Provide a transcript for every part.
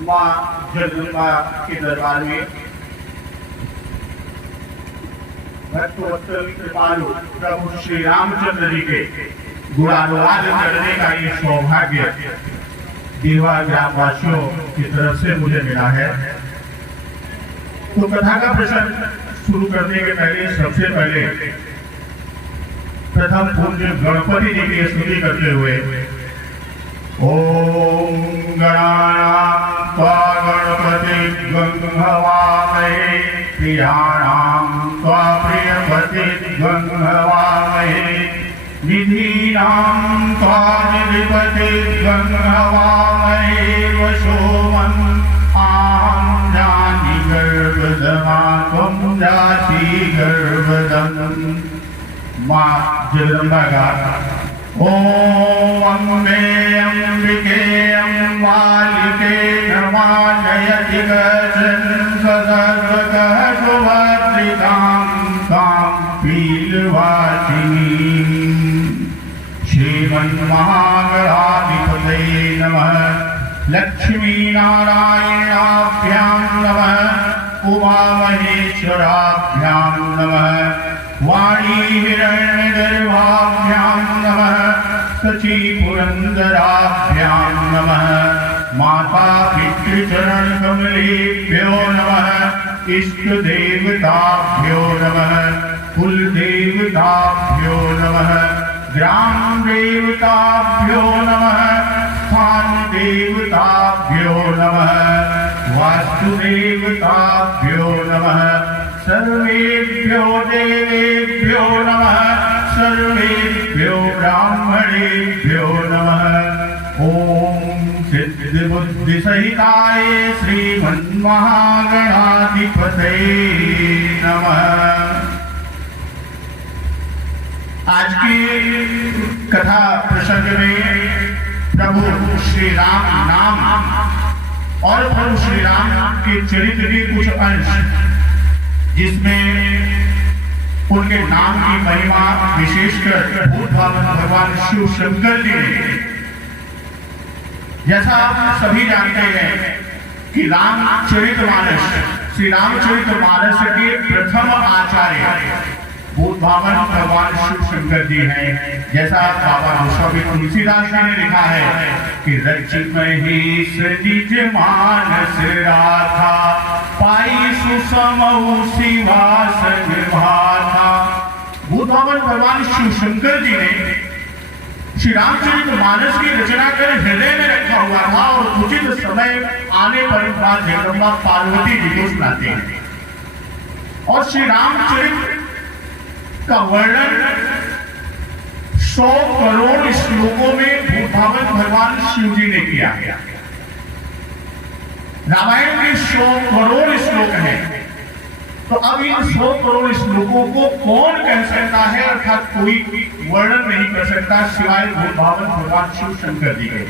माँ जगदम्बा के दरबार में भक्तवत्सल कृपालु प्रभु श्री रामचंद्र जी के गुणानुवाद करने का ये सौभाग्य देवा ग्रामवासियों की तरफ से मुझे मिला है। तो कथा का प्रसंग शुरू करने के पहले सबसे पहले प्रथम पूज्य गणपति जी की स्तुति करते हुए ओम गणानां त्वा गणपति गंहवामहे प्रियाणां त्वा प्रियपति गंहवामहे निधीनां त्वा निधिपति गंहवामहे वसोमन् आहं जानि गर्भदमा त्वं जासि गर्भदम्। माँ जगदम्बा का ओम अम्बे अम्बिके अम्बालिके नमाजयति गजन् सर्वतः सुभद्रिकां तां पीलवासिनीं। श्रीमन्महागणाधिपतये नमः। लक्ष्मीनारायणाभ्यां नमः। उमामहेश्वराभ्यां नमः। वाणी हिरण्यगर्भाभ्यां नमः। सची पुरंदराभ्यां नमः। माता पितृचरण कमलेभ्यो नमः। इष्ट देवताभ्यो नमः। कुल देवताभ्यो नमः। ग्राम देवताभ्यो नमः। स्थान देवताभ्यो नमः। वास्तु देवताभ्यो नमः। सर्वेभ्यो देवेभ्यो नमः। सर्वेभ्यो ब्राह्मणेभ्यो नमः। ओम सिद्ध बुद्धि सहिताय श्रीमन्महागणाधिपतये नमः। आज की कथा प्रसंग में प्रभु श्री राम नाम और प्रभु श्री राम के चरित्र के कुछ अंश जिसमें उनके नाम की महिमा विशेषकर भूत भावन भगवान शिव शंकर जी ने, जैसा आप सभी जानते हैं कि रामचरितमानस श्री रामचरितमानस के प्रथम आचार्य भूत भावन भगवान शिव शंकर जी हैं। जैसा बाबा गोस्वामी तुलसीदास जी ने लिखा है कि रचित महेश निज मानस राधा पाई सुसमहु शिवासन भाथा। भूत भावन भगवान शिव शंकर जी ने श्री रामचरितमानस की रचना कर हृदय में रखा हुआ था और उचित समय आने पर जगदम्बा पार्वती जी को सुनाते हैं। और श्री रामचरित का वर्णन 100 करोड़ श्लोकों में भूत भावन भगवान शिव जी ने किया है। रामायण के 100 करोड़ श्लोक हैं। तो अब इन 100 करोड़ श्लोकों को कौन कह सकता है, अर्थात कोई वर्णन नहीं कर सकता सिवाय भूत भावन भगवान शिव शंकर जी के।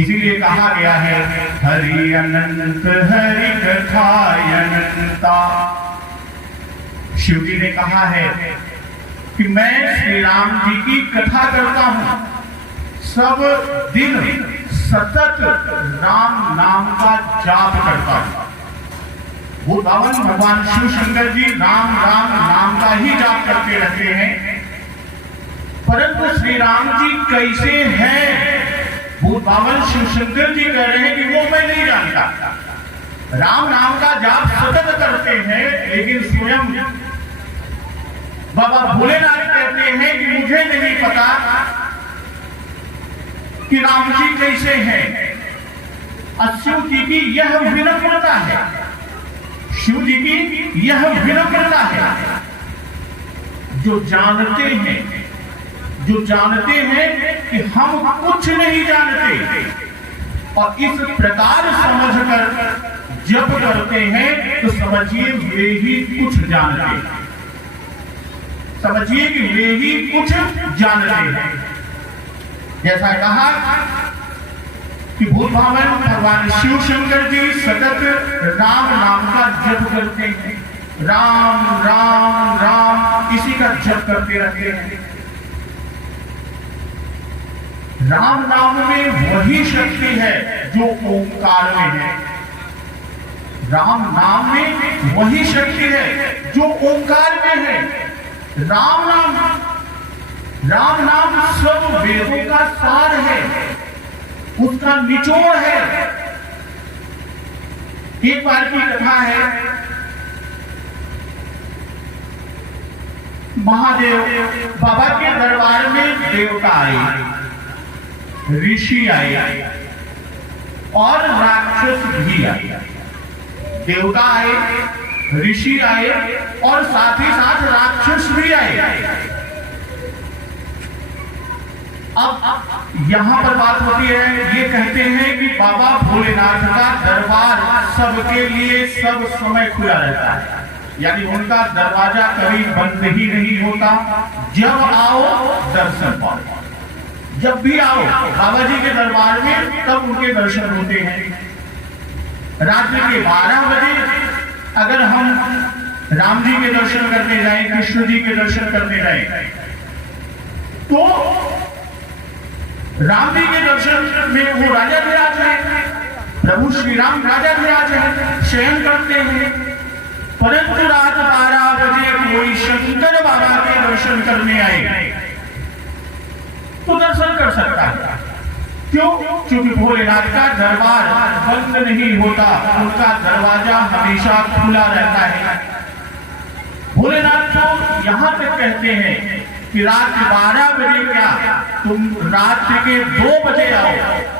इसीलिए कहा गया है हरि अनंत हरि कथा अनंता। शिव जी ने कहा है कि मैं श्री राम जी की कथा करता हूं, सब दिन सतत राम नाम का जाप करता हूं। भूत भावन भगवान शिव शंकर जी राम राम नाम का ही जाप करते रहते हैं। परंतु श्री राम जी कैसे हैं, भूत भावन शिव शंकर जी कह रहे हैं कि वो मैं नहीं जानता। राम नाम का जाप सतत करते हैं, लेकिन स्वयं बाबा भोलेनाथ कहते हैं कि मुझे नहीं पता कि राम जी कैसे हैं। शिव जी की यह विनम्रता है, शिव जी की यह विनम्रता है। जो जानते हैं कि हम कुछ नहीं जानते और इस प्रकार समझकर जप करते हैं, तो समझिए वे ही कुछ जानते हैं, समझिए कि वे ही कुछ जानते हैं। जैसा कहा कि भूत भावन भगवान शिव शंकर जी सतत राम नाम का जप करते हैं, राम राम राम इसी का जप करते रहते हैं। राम नाम में वही शक्ति है जो ओंकार में है। राम नाम में वही शक्ति है जो ओंकार में है। राम नाम सब वेदों का सार है, उसका निचोड़ है। एक बार की कथा है, महादेव बाबा के दरबार में देवता आए, ऋषि आए और राक्षस भी आए। देवता आए, ऋषि आए और साथ ही साथ राक्षस भी आए। अब यहां पर बात होती है, ये कहते हैं कि बाबा भोलेनाथ का दरबार सबके लिए सब समय खुला रहता है, यानी उनका दरवाजा कभी बंद ही नहीं होता। जब आओ दर्शन पाओ, जब भी आओ बाबा जी के दरबार में तब उनके दर्शन होते हैं। रात्रि के 12 बजे अगर हम राम जी के दर्शन करने जाएं, कृष्ण जी के दर्शन करने जाएं, तो राम जी के दर्शन में वो राजा विराज है, प्रभु श्री राम राजा विराज है, शयन करते हैं। परंतु रात 12 बजे कोई शंकर बाबा के दर्शन करने आए तो दर्शन कर सकता है। क्यों? क्योंकि भोलेनाथ का दरबार बंद नहीं होता, उनका दरवाजा हमेशा खुला रहता है। भोलेनाथ तो यहां तक कहते हैं कि रात 12 बजे क्या, तुम रात्रि के 2 बजे आओ,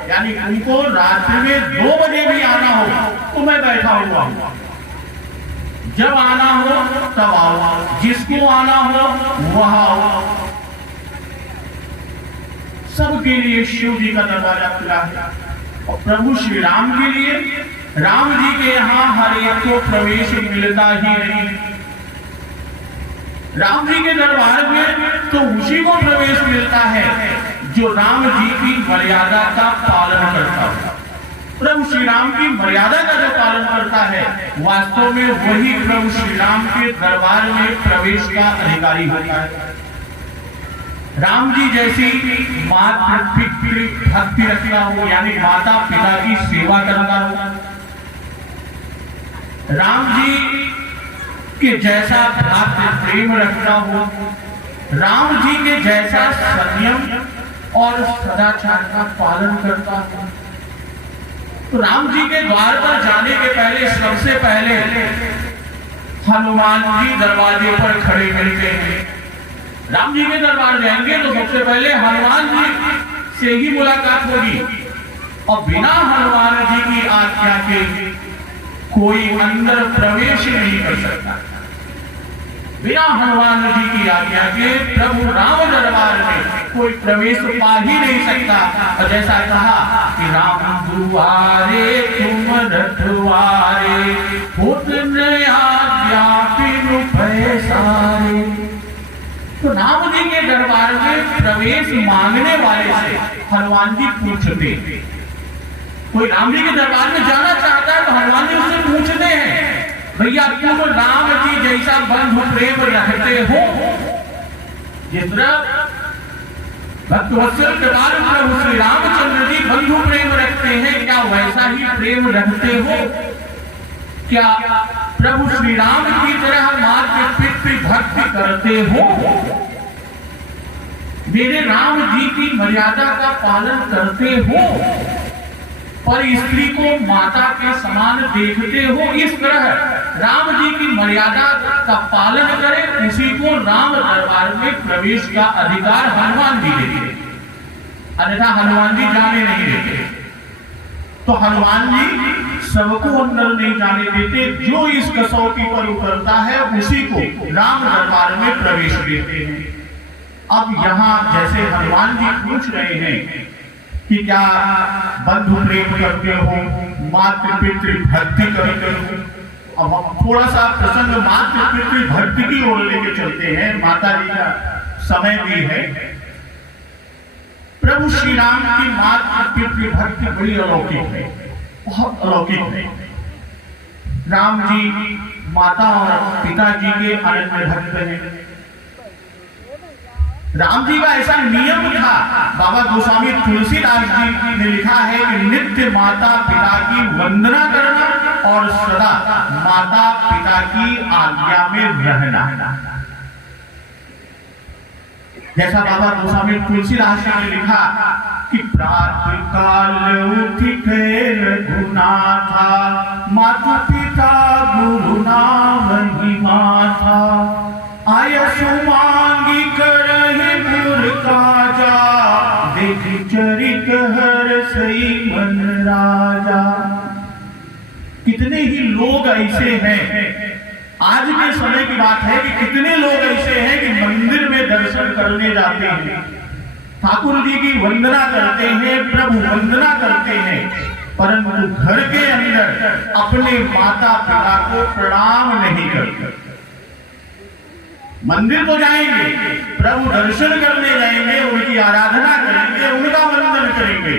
यानी उनको रात्रि में 2 बजे भी आना हो तो मैं बैठा हुआ हूं। जब आना हो तब आओ, जिसको आना हो वह आओ। सबके लिए शिव जी का दरवाजा खुला है। और प्रभु श्री राम के लिए, राम जी के यहां हर एक को प्रवेश मिलता ही नहीं। राम जी के दरबार में तो उसी को प्रवेश मिलता है जो राम जी की मर्यादा का पालन करता है। प्रभु श्री राम की मर्यादा का जो पालन करता है, वास्तव में वही प्रभु श्री राम के दरबार में प्रवेश का अधिकारी होता है। राम जी जैसी मातृ भक्ति रखना हो, यानी माता पिता की सेवा करना हो, राम जी के जैसा भक्त प्रेम रखना हो, राम जी के जैसा संयम और सदाचार का पालन करता हो, तो राम जी के द्वार पर जाने के पहले सबसे पहले हनुमान जी दरवाजे पर खड़े मिलते हैं। राम जी के दरबार जाएंगे तो सबसे पहले हनुमान जी से ही मुलाकात होगी, और बिना हनुमान जी की आज्ञा के कोई अंदर प्रवेश नहीं कर सकता। बिना हनुमान जी की आज्ञा के प्रभु राम दरबार में कोई प्रवेश पा ही नहीं सकता। और जैसा कहा कि राम दुआरे तुम रखवारे, खुद ने आज्ञा बिनु पैसारे। तो राम जी के दरबार में प्रवेश मांगने वाले से हनुमान जी पूछते, कोई राम जी के दरबार में जाना चाहता है तो हनुमान जी उससे पूछते हैं, भैया तुम राम जी जैसा बंधु प्रेम रखते हो, जिस तरह भक्तवत्सल कृपाल प्रभु श्री रामचंद्र जी बंधु प्रेम रखते हैं, क्या वैसा ही प्रेम रखते हो? क्या प्रभु श्री राम की तरह मातृ पितृ भक्ति करते हो? मेरे राम जी की मर्यादा का पालन करते हो? पर स्त्री को माता के समान देखते हो? इस तरह राम जी की मर्यादा का पालन करें, उसी को राम दरबार में प्रवेश का अधिकार हनुमान जी देते, अन्यथा हनुमान जी जाने नहीं देते। तो हनुमान जी सबको अंदर नहीं जाने देते, जो इस कसौटी पर उतरता है उसी को राम दरबार में प्रवेश देते हैं। अब यहाँ जैसे हनुमान जी पूछ रहे हैं कि क्या बंधु प्रेम करते हो, मातृ पितृ भक्ति करते हो? अब हम थोड़ा सा प्रसंग मातृ पितृ भक्ति की ओर लेके चलते हैं, माता जी का समय भी है। प्रभु श्री राम की मातृ पितृ भक्ति बड़ी अलौकिक है, बहुत अलौकिक है। राम जी माता और पिताजी के अनन्य भक्त हैं। राम जी का ऐसा नियम था। बाबा गोस्वामी तुलसीदास जी ने लिखा है कि नित्य माता पिता की वंदना करना और सदा माता पिता की आज्ञा में रहना। जैसा बाबा गोस्वामी तुलसीदास जी ने लिखा कि प्रातः काल उठिके रघुनाथा, माता पिता गुरु नाम ही माथा, आयसु मांगी करहि पुर काजा, देखि चरित हर्षि मन राजा। कितने ही लोग ऐसे हैं, आज के समय की बात है कि कितने लोग ऐसे हैं कि मंदिर में दर्शन करने जाते हैं, ठाकुर जी की वंदना करते हैं, प्रभु वंदना करते हैं, परंतु घर के अंदर अपने माता पिता को प्रणाम नहीं करते। मंदिर तो जाएंगे, प्रभु दर्शन करने जाएंगे, उनकी आराधना करेंगे, उनका वंदन करेंगे,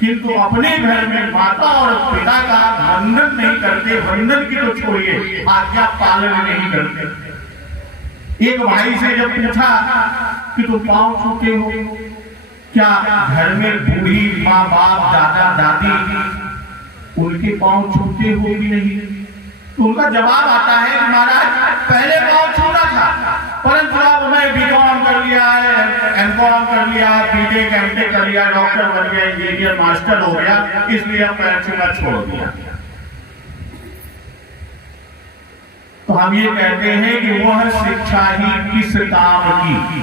किंतु अपने घर में माता और पिता का वंदन नहीं करते। वंदन की तो छोड़िए, आज्ञा पालन नहीं करते। एक भाई से जब पूछा कि तुम पांव छूते हो क्या, घर में बूढ़ी माँ बाप दादा दादी उनके पांव छूते हो कि नहीं, तो उनका जवाब आता है कि महाराज पहले पांव छूता था, परंतु अब मैं बीकॉम कर लिया है, एमकॉम कर लिया, बीटेक एमटेक कर लिया, डॉक्टर बन गया, इंजीनियर मास्टर हो गया, इसलिए अब पैर छूना छोड़ दिया। तो हम ये कहते हैं कि वह शिक्षा ही किस काम की।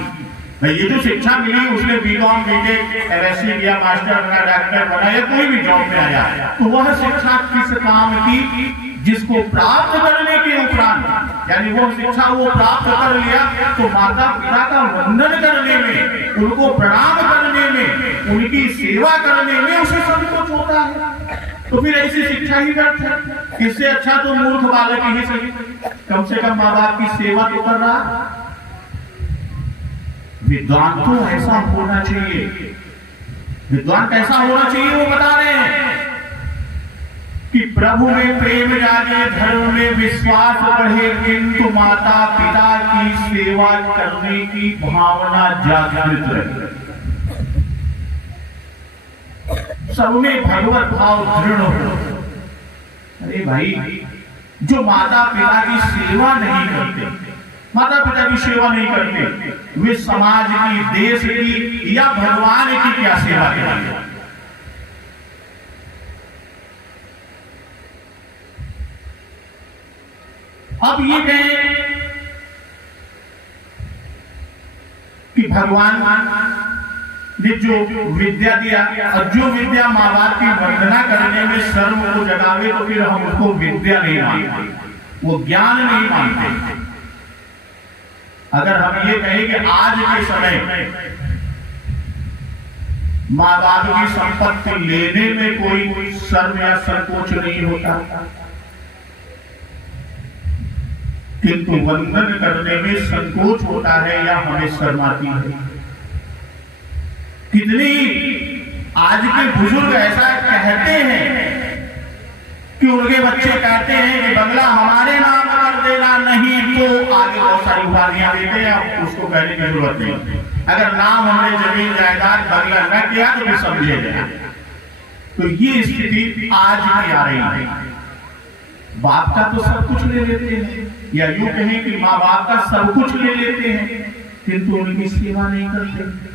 भाई ये जो शिक्षा मिली, उसने बीकॉम बीटेक एमएससी किया, मास्टर बना, डॉक्टर बना, या कोई भी जॉब में आया, तो वह शिक्षा किस काम की जिसको प्राप्त करने के उपरांत, यानी वो शिक्षा वो प्राप्त कर लिया तो माता पिता का वंदन करने में, उनको प्रणाम करने में, उनकी सेवा करने में उसे संकोच होता है। तो फिर ऐसी शिक्षा ही व्यर्थ है। इससे अच्छा तो मूर्ख बालक ही सही, कम से कम माँ बाप की सेवा तो कर रहा। विद्वान तो ऐसा होना चाहिए, विद्वान कैसा होना चाहिए वो बता रहे हैं कि प्रभु में प्रेम जागे, धर्म में विश्वास बढ़े, किंतु माता पिता की सेवा करने की भावना जागृत रहे, सब में भगवत भाव दृढ़ हो। अरे भाई, जो माता पिता की सेवा नहीं करते, माता पिता की सेवा नहीं करते, वे समाज की, देश की या भगवान की क्या सेवा करेंगे। अब ये कहें कि भगवान ने जो विद्या दिया, और जो विद्या माँ बाप की वंदना करने में शर्म को जगावे, तो फिर हम उसको विद्या नहीं मानते, वो ज्ञान नहीं मानते। अगर हम ये कहें कि आज के समय माँ बाप की संपत्ति लेने में कोई शर्म या संकोच नहीं होता, किंतु वंदन करने में संकोच होता है या हमें शर्म आती है। कितनी आज के बुजुर्ग ऐसा कहते हैं कि उनके बच्चे कहते हैं कि बंगला हमारे नाम कर देना, नहीं तो आगे बहुत सारी उपाधियां देते हैं, उसको कहने की जरूरत नहीं। अगर नाम हमने जमीन जायदाद बंगला न किया तो भी समझेगा। तो ये स्थिति आज की आ रही है। बाप का तो सब कुछ ले लेते हैं, या यूं कहें कि माँ बाप का सब कुछ ले लेते हैं, किंतु उनकी सेवा नहीं करते।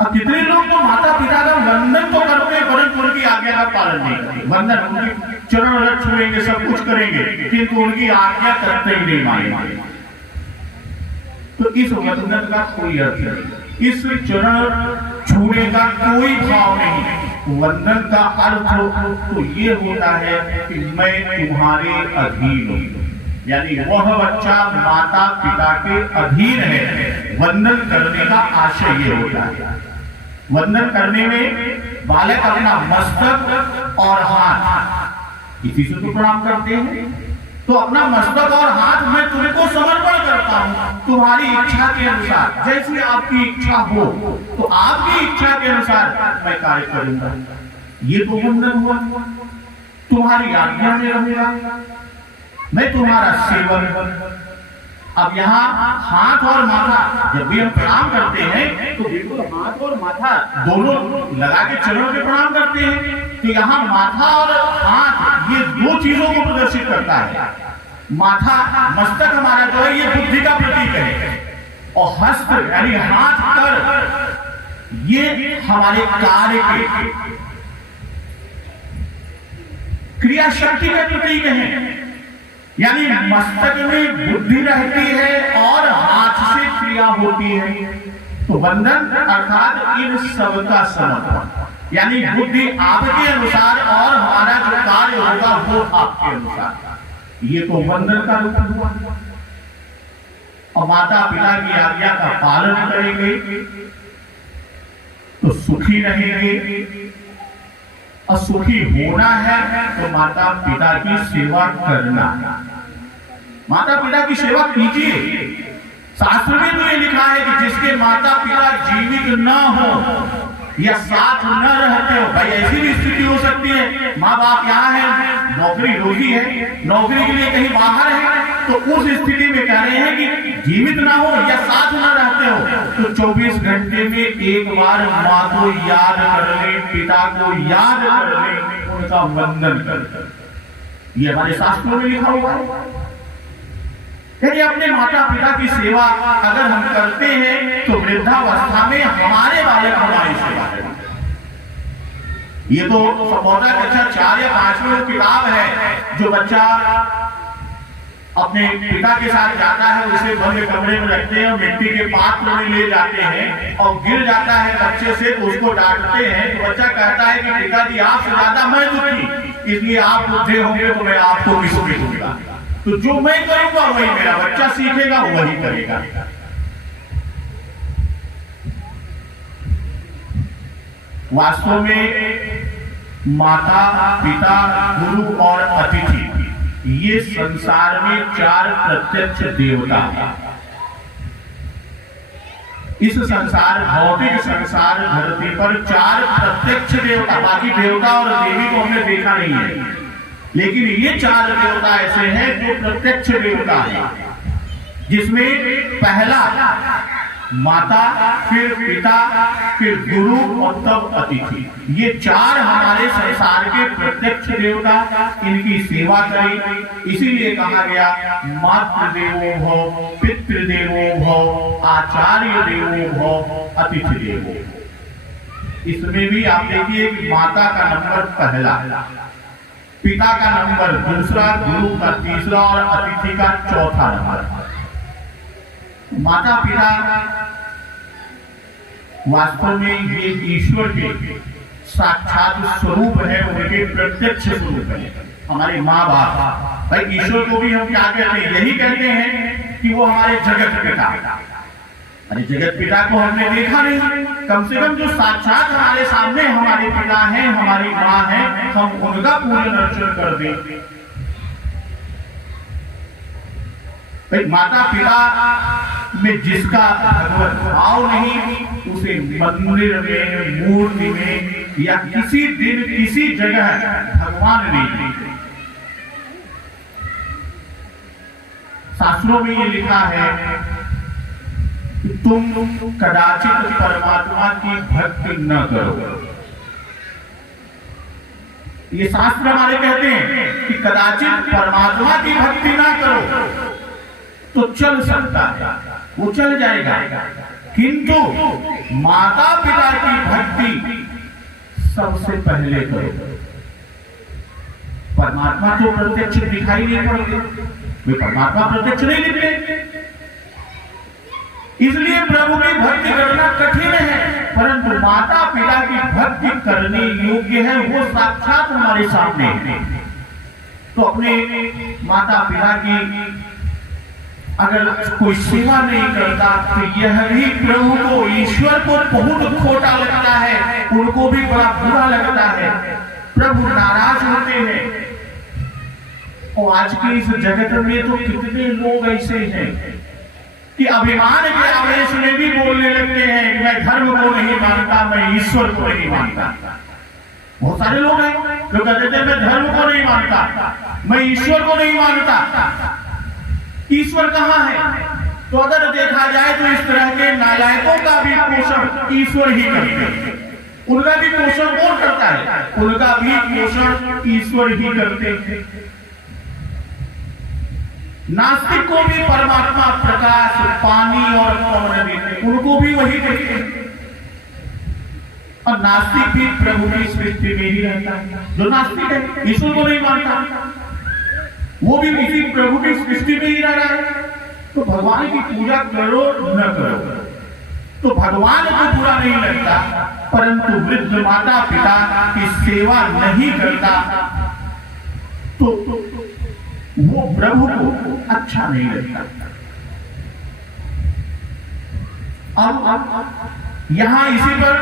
अब कितने लोग तो माता पिता का वंदन तो करते हैं, परंतु उनकी आज्ञा का पालन नहीं करते। वंदन, उनकी चरण रख छुएंगे, सब कुछ करेंगे, किंतु उनकी आज्ञा करते ही नहीं मानेंगे। तो इस वंदन का कोई अर्थ नहीं, इस चरण छूने का कोई भाव नहीं। वंदन का अर्थ तो ये होता है कि मैं तुम्हारे अधीन हूं, यानी वह बच्चा माता पिता के अधीन है। वंदन करने का आशय ये होता है। वंदन करने में बालक अपना मस्तक और हाथ, इसी से तो प्रणाम करते हैं, तो अपना मस्तक और हाथ मैं तुमको समर्पण करता हूं, तुम्हारी इच्छा के अनुसार, जैसी आपकी इच्छा हो, तो आपकी इच्छा के अनुसार मैं कार्य करूंगा। ये तो वंदन हुआ, तुम्हारी आज्ञा में रहूंगा, मैं तुम्हारा सेवक, अब यहाँ हाथ और माथा, जब भी हम प्रणाम करते हैं तो बिल्कुल हाथ और माथा दोनों लगा के चरणों पे प्रणाम करते हैं। तो यहाँ माथा और हाथ ये दो चीजों को प्रदर्शित करता है। माथा मस्तक हमारा जो है ये बुद्धि का प्रतीक है, और हस्त यानी हाथ कर ये हमारे कार्य के क्रिया शक्ति के प्रतीक है। यानी मस्तक में बुद्धि रहती है और हाथ से क्रिया होती है। तो वंदन अर्थात इन सबका समर्पण, यानी बुद्धि आपके अनुसार और हमारा जो कार्य होगा वो आपके अनुसार, ये तो वंदन का रूप हुआ। और माता पिता की आज्ञा का पालन करेंगे तो सुखी रहेंगे, और सुखी होना है तो माता पिता की सेवा करना। माता पिता की सेवा कीजिए। शास्त्र में तो ये लिखा है कि जिसके माता पिता जीवित न हो या साथ न रहते हो, भाई ऐसी भी स्थिति हो सकती है, माँ बाप यहाँ है, नौकरी रोजी है, नौकरी के लिए कहीं बाहर है, तो उस स्थिति में कह रहे हैं कि जीवित ना हो या साथ न रहते हो तो 24 घंटे में एक बार माँ को याद कर ले, पिता को याद कर ले, उनका वंदन कर। ये हमारे शास्त्रों में लिखा हुआ है। यदि अपने माता पिता की सेवा अगर हम करते हैं तो वृद्धावस्था में हमारे बालक हमारी सेवा करेंगे। ये तो संभवतः कक्षा 4 या 5 में किताब है जो बच्चा अपने पिता के साथ जाता है, उसे बंद कमरे में रखते हैं, मिट्टी के पात्र में ले जाते हैं और गिर जाता है बच्चे से तो उसको डांटते हैं। तो बच्चा कहता है कि पिताजी आपसे ज्यादा मैं दुखी, इसलिए आप बुद्धे होंगे तो मैं आपको भी सुखी दूंगा। तो जो मैं करूंगा वही मेरा बच्चा सीखेगा, वही करेगा। वास्तव में माता पिता गुरु और अतिथि ये संसार में 4 प्रत्यक्ष देवता हैं। इस संसार भौतिक संसार धरती पर 4 प्रत्यक्ष देवता, बाकी देवता और देवी को हमने देखा नहीं है, लेकिन ये 4 देवता ऐसे हैं जो प्रत्यक्ष देवता है, जिसमें पहला माता, फिर पिता, फिर गुरु और तब अतिथि। ये 4 हमारे संसार के प्रत्यक्ष देवता, इनकी सेवा करें। इसीलिए कहा गया मातृदेवो भव, पितृदेवो भव, आचार्य देवो भव, अतिथि देवो। इसमें भी आप देखिए कि माता का नंबर पहला, पिता का नंबर दूसरा, गुरु का तीसरा और अतिथि का चौथा नंबर। माता पिता वास्तव में ये ईश्वर के साक्षात स्वरूप है, उनके प्रत्यक्ष स्वरूप है। हमारे माँ बाप, भाई ईश्वर को भी हम क्या कहते हैं, यही कहते हैं कि वो हमारे जगत पिता। अरे जगत पिता को हमने देखा नहीं, कम से कम जो साक्षात हमारे सामने हमारे पिता हैं, हमारी माँ है, हम उनका पूजन अर्चन कर दें। माता पिता में जिसका भगवत भाव नहीं, उसे मंदिर में, मूर्ति में या किसी दिन किसी जगह भगवान नहीं। शास्त्रों में ये लिखा है कि तुम कदाचित परमात्मा की भक्ति न करो। ये शास्त्र हमारे कहते हैं कि कदाचित परमात्मा की भक्ति ना करो तो चल सकता है, वो चल जाएगा, किंतु माता पिता की भक्ति सबसे पहले करो। परमात्मा तो प्रत्यक्ष दिखाई नहीं पड़ते, वे परमात्मा प्रत्यक्ष नहीं दिखते, इसलिए प्रभु की भक्ति करना कठिन है, परंतु माता पिता की भक्ति करने योग्य है, वो साक्षात हमारे सामने है। तो अपने माता पिता की अगर कोई सेवा नहीं करता तो यह भी प्रभु को, ईश्वर को बहुत खोटा लगता है, उनको भी बड़ा बुरा लगता है, प्रभु नाराज होते हैं। और आज के इस जगत में तो कितने लोग ऐसे हैं कि अभिमान के आवेश में भी बोलने लगते हैं कि मैं धर्म को नहीं मानता, मैं ईश्वर को नहीं मानता। बहुत सारे लोग हैं जो कहते थे मैं धर्म को नहीं मानता, मैं ईश्वर को नहीं मानता। ईश्वर कहाँ है? तो अगर देखा जाए तो इस तरह के नालायकों का भी पोषण ईश्वर ही करते हैं। उनका भी पोषण कौन करता है? उनका भी पोषण ईश्वर ही करते हैं। नास्तिक को भी परमात्मा प्रकाश, पानी और पवन देते, उनको भी वही देते हैं। और नास्तिक भी प्रभु की सृष्टि में ही रहता है। जो नास्तिक है, ईश्वर को नहीं मानता, वो भी इसी प्रभु की सृष्टि में ही रह रहा है। तो भगवान की पूजा करो न करो, तो भगवान को बुरा नहीं लगता, परंतु वृद्ध माता पिता की सेवा नहीं करता तो वो प्रभु को अच्छा नहीं लगता। अब यहां इसी पर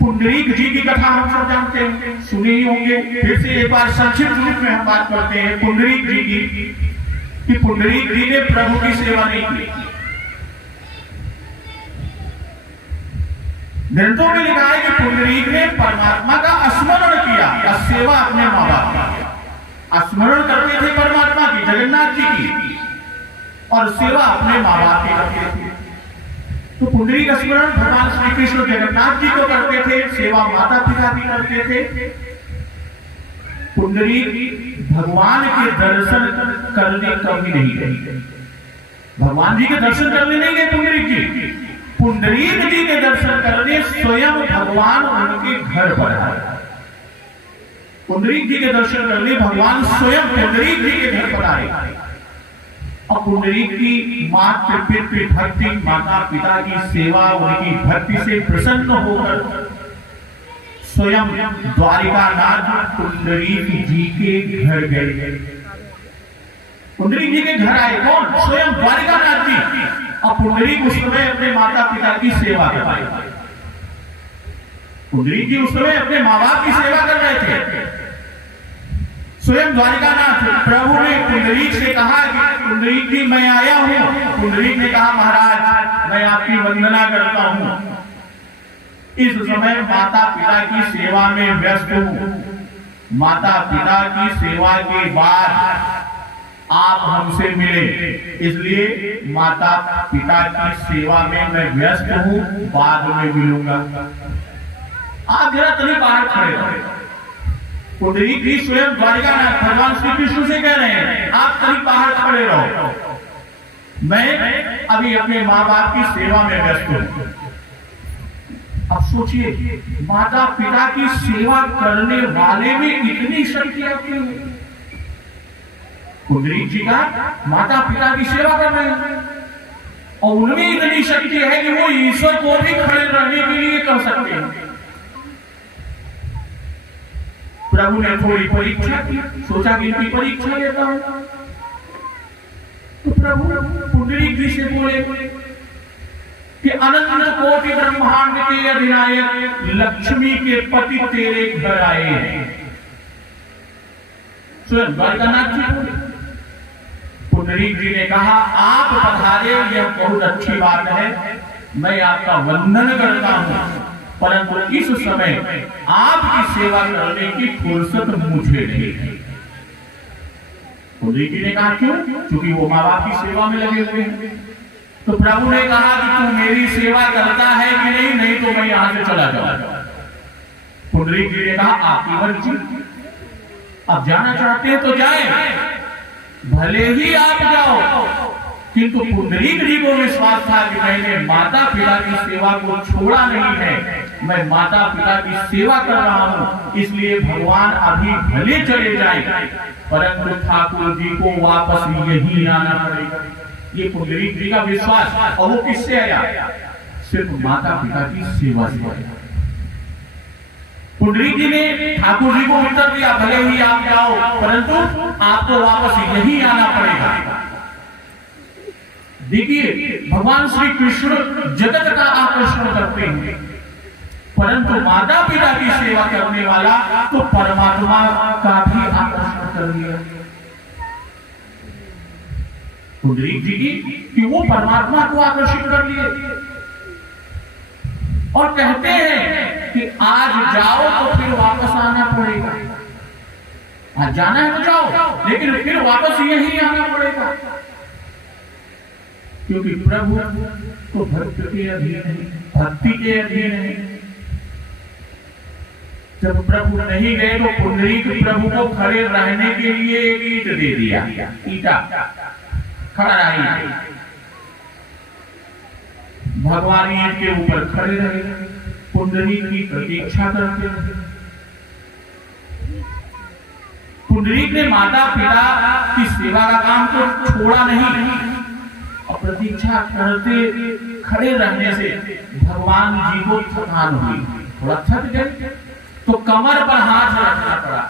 पुंडरीक जी की कथा हम सब जानते हैं, सुने ही होंगे। फिर से एक बार संक्षिप्त रूप में हम बात करते हैं पुंडरीक जी की, कि पुंडरीक जी ने प्रभु की सेवा नहीं की। ग्रंथों में लिखा है कि पुंडरीक ने परमात्मा का स्मरण किया, सेवा अपने माँ बाप की। स्मरण करते थे परमात्मा की, जगन्नाथ जी की, और सेवा अपने माँ बाप की करते थे। तो पुंडरीक स्मरण भगवान श्री कृष्ण जगन्नाथ जी को करते थे, सेवा माता पिता भी करते थे। पुंडरीक भगवान के दर्शन करने कभी नहीं गए, भगवान जी के दर्शन करने नहीं गए पुंडरीक जी। पुंडरीक जी के दर्शन करने स्वयं भगवान उनके घर पर आए। पुंडरीक जी के दर्शन करने भगवान स्वयं पुंडरीक जी के घर पर आए। और पुंडरीक की मातृ पितृ भक्ति, माता पिता की सेवा, उनकी भक्ति से प्रसन्न होकर स्वयं द्वारिकानाथ पुंडरीक जी के घर गए। पुंडरीक जी के घर आए कौन? स्वयं द्वारिकानाथ जी। और पुंडरीक उस समय अपने माता पिता की सेवा कर रहे थे। पुंडरीक जी उस समय अपने माँ बाप की सेवा कर रहे थे। स्वयं द्वारिकानाथ प्रभु ने पुंडरीक से कहा कि पुंडरीक जी मैं आया हूं। पुंडरीक ने कहा महाराज मैं आपकी वंदना करता हूं, इस समय माता पिता की सेवा में व्यस्त हूं। माता पिता की सेवा के बाद आप हमसे मिले, इसलिए माता पिता की सेवा में मैं व्यस्त हूं, बाद में मिलूंगा। आप जरा तनी बाहर खड़े रहो। पुंडरीक जी स्वयं द्वारिकानाथ भगवान श्री कृष्ण से कह रहे हैं आप तनी बाहर खड़े रहो, मैं अभी अपने माँ बाप की सेवा में व्यस्त हूं। अब सोचिए माता पिता की सेवा करने वाले में इतनी शक्ति आती है। पुंडरीक जी का माता पिता की सेवा कर रहे हैं और उनमें इतनी शक्ति है कि वो ईश्वर को भी खड़े रहने के लिए कर सकते हैं। प्रभु ने थोड़ी परीक्षा की, सोचा कि इनकी परीक्षा लेता हूं। तो प्रभु पुंडरीक जी से बोले कि अनंत कोटि ब्रह्मांड के अधिनायक लक्ष्मी के पति तेरे घर आए हैं। स्वयं द्वारिकानाथ जी बोले। पुंडरीक जी ने कहा आप पधारे, यह बहुत अच्छी बात है, मैं आपका वंदन करता हूं, परंतु इस समय आपकी सेवा करने की फुर्सत मुझे नहीं है। पुंडरीक जी ने कहा क्यों? क्योंकि वो माँ बाप की सेवा में लगे हुए हैं। तो प्रभु ने कहा कि तू मेरी सेवा करता है कि नहीं, नहीं तो मैं यहां से चला जाऊंगा। पुंडरीक जी ने कहा आपकी मर्जी, आप जाना चाहते हैं तो जाए, भले ही आप जाओ। किंतु पुंडरीक जी को विश्वास था कि मैंने माता पिता की सेवा को छोड़ा नहीं है, मैं माता पिता की सेवा कर रहा हूं, इसलिए भगवान अभी भले चले जाए परंतु ठाकुर जी को वापस यही आना पड़ेगा। ये पुंडरीक जी का विश्वास। और वो किससे आया? सिर्फ माता पिता की सेवा से आया। पुंडरीक जी ने ठाकुर जी को उत्तर दिया भले ही आप जाओ परंतु आपको वापस यही आना पड़ेगा। देखिए भगवान श्री कृष्ण जगत का आकर्षण करते हैं, परंतु माता पिता की सेवा करने वाला तो परमात्मा का भी आकर्षण कर लिया। पुंडरीक जी कि वो परमात्मा को आकर्षित कर लिए और कहते हैं कि आज जाओ तो फिर वापस आना पड़ेगा। आज जाना है तो जाओ, लेकिन फिर वापस यही आना पड़ेगा। क्योंकि प्रभु तो भक्त के अधीन है, भक्ति के अधीन है। जब प्रभु नहीं गए तो पुंडरीक प्रभु को खड़े रहने के लिए एक ईंट दे दिया, ईटा खड़ा रही। भगवान ईंट के ऊपर खड़े रहे, पुंडरीक की प्रतीक्षा करते रहे। पुंडरीक ने माता पिता की सेवा का काम तो छोड़ा नहीं और प्रतीक्षा करते खड़े रहने से भगवान जी को थकान हुई, थोड़ा थक गए तो कमर पर हाथ रखना पड़ा।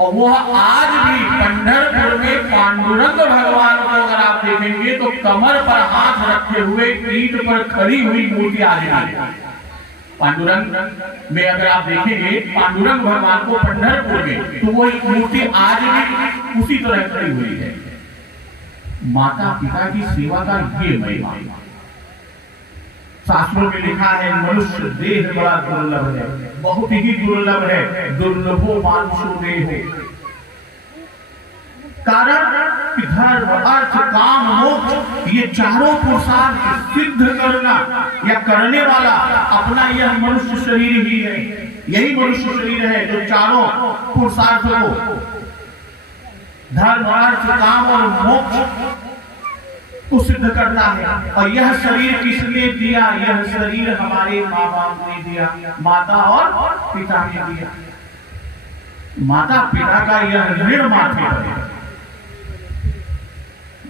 और वो आज भी पंढरपुर में पांडुरंग भगवान को अगर आप देखेंगे तो कमर पर हाथ रखे हुए ईंट पर खड़ी हुई मूर्ति आज भी पांडुरंग में अगर आप देखेंगे पांडुरंग भगवान को पंढरपुर में, तो वो मूर्ति आज भी उसी तरह खड़ी हुई है। माता पिता की सेवा का ये महिमा शास्त्रों में लिखा है, मनुष्य देह बड़ा दुर्लभ है, बहुत ही दुर्लभ है, दुर्लभो मानुषो देह। कारण कि धर्म अर्थ काम मोक्ष ये चारों पुरुषार्थ सिद्ध करना या करने वाला अपना यह मनुष्य शरीर ही है। यही मनुष्य शरीर है जो चारों पुरुषार्थ को धर्म अर्थ काम और मोक्ष को सिद्ध करता है। और यह शरीर किसने दिया? यह शरीर हमारे माँ बाप ने दिया, माता और पिता ने दिया। माता पिता का यह ऋण माथे पर है।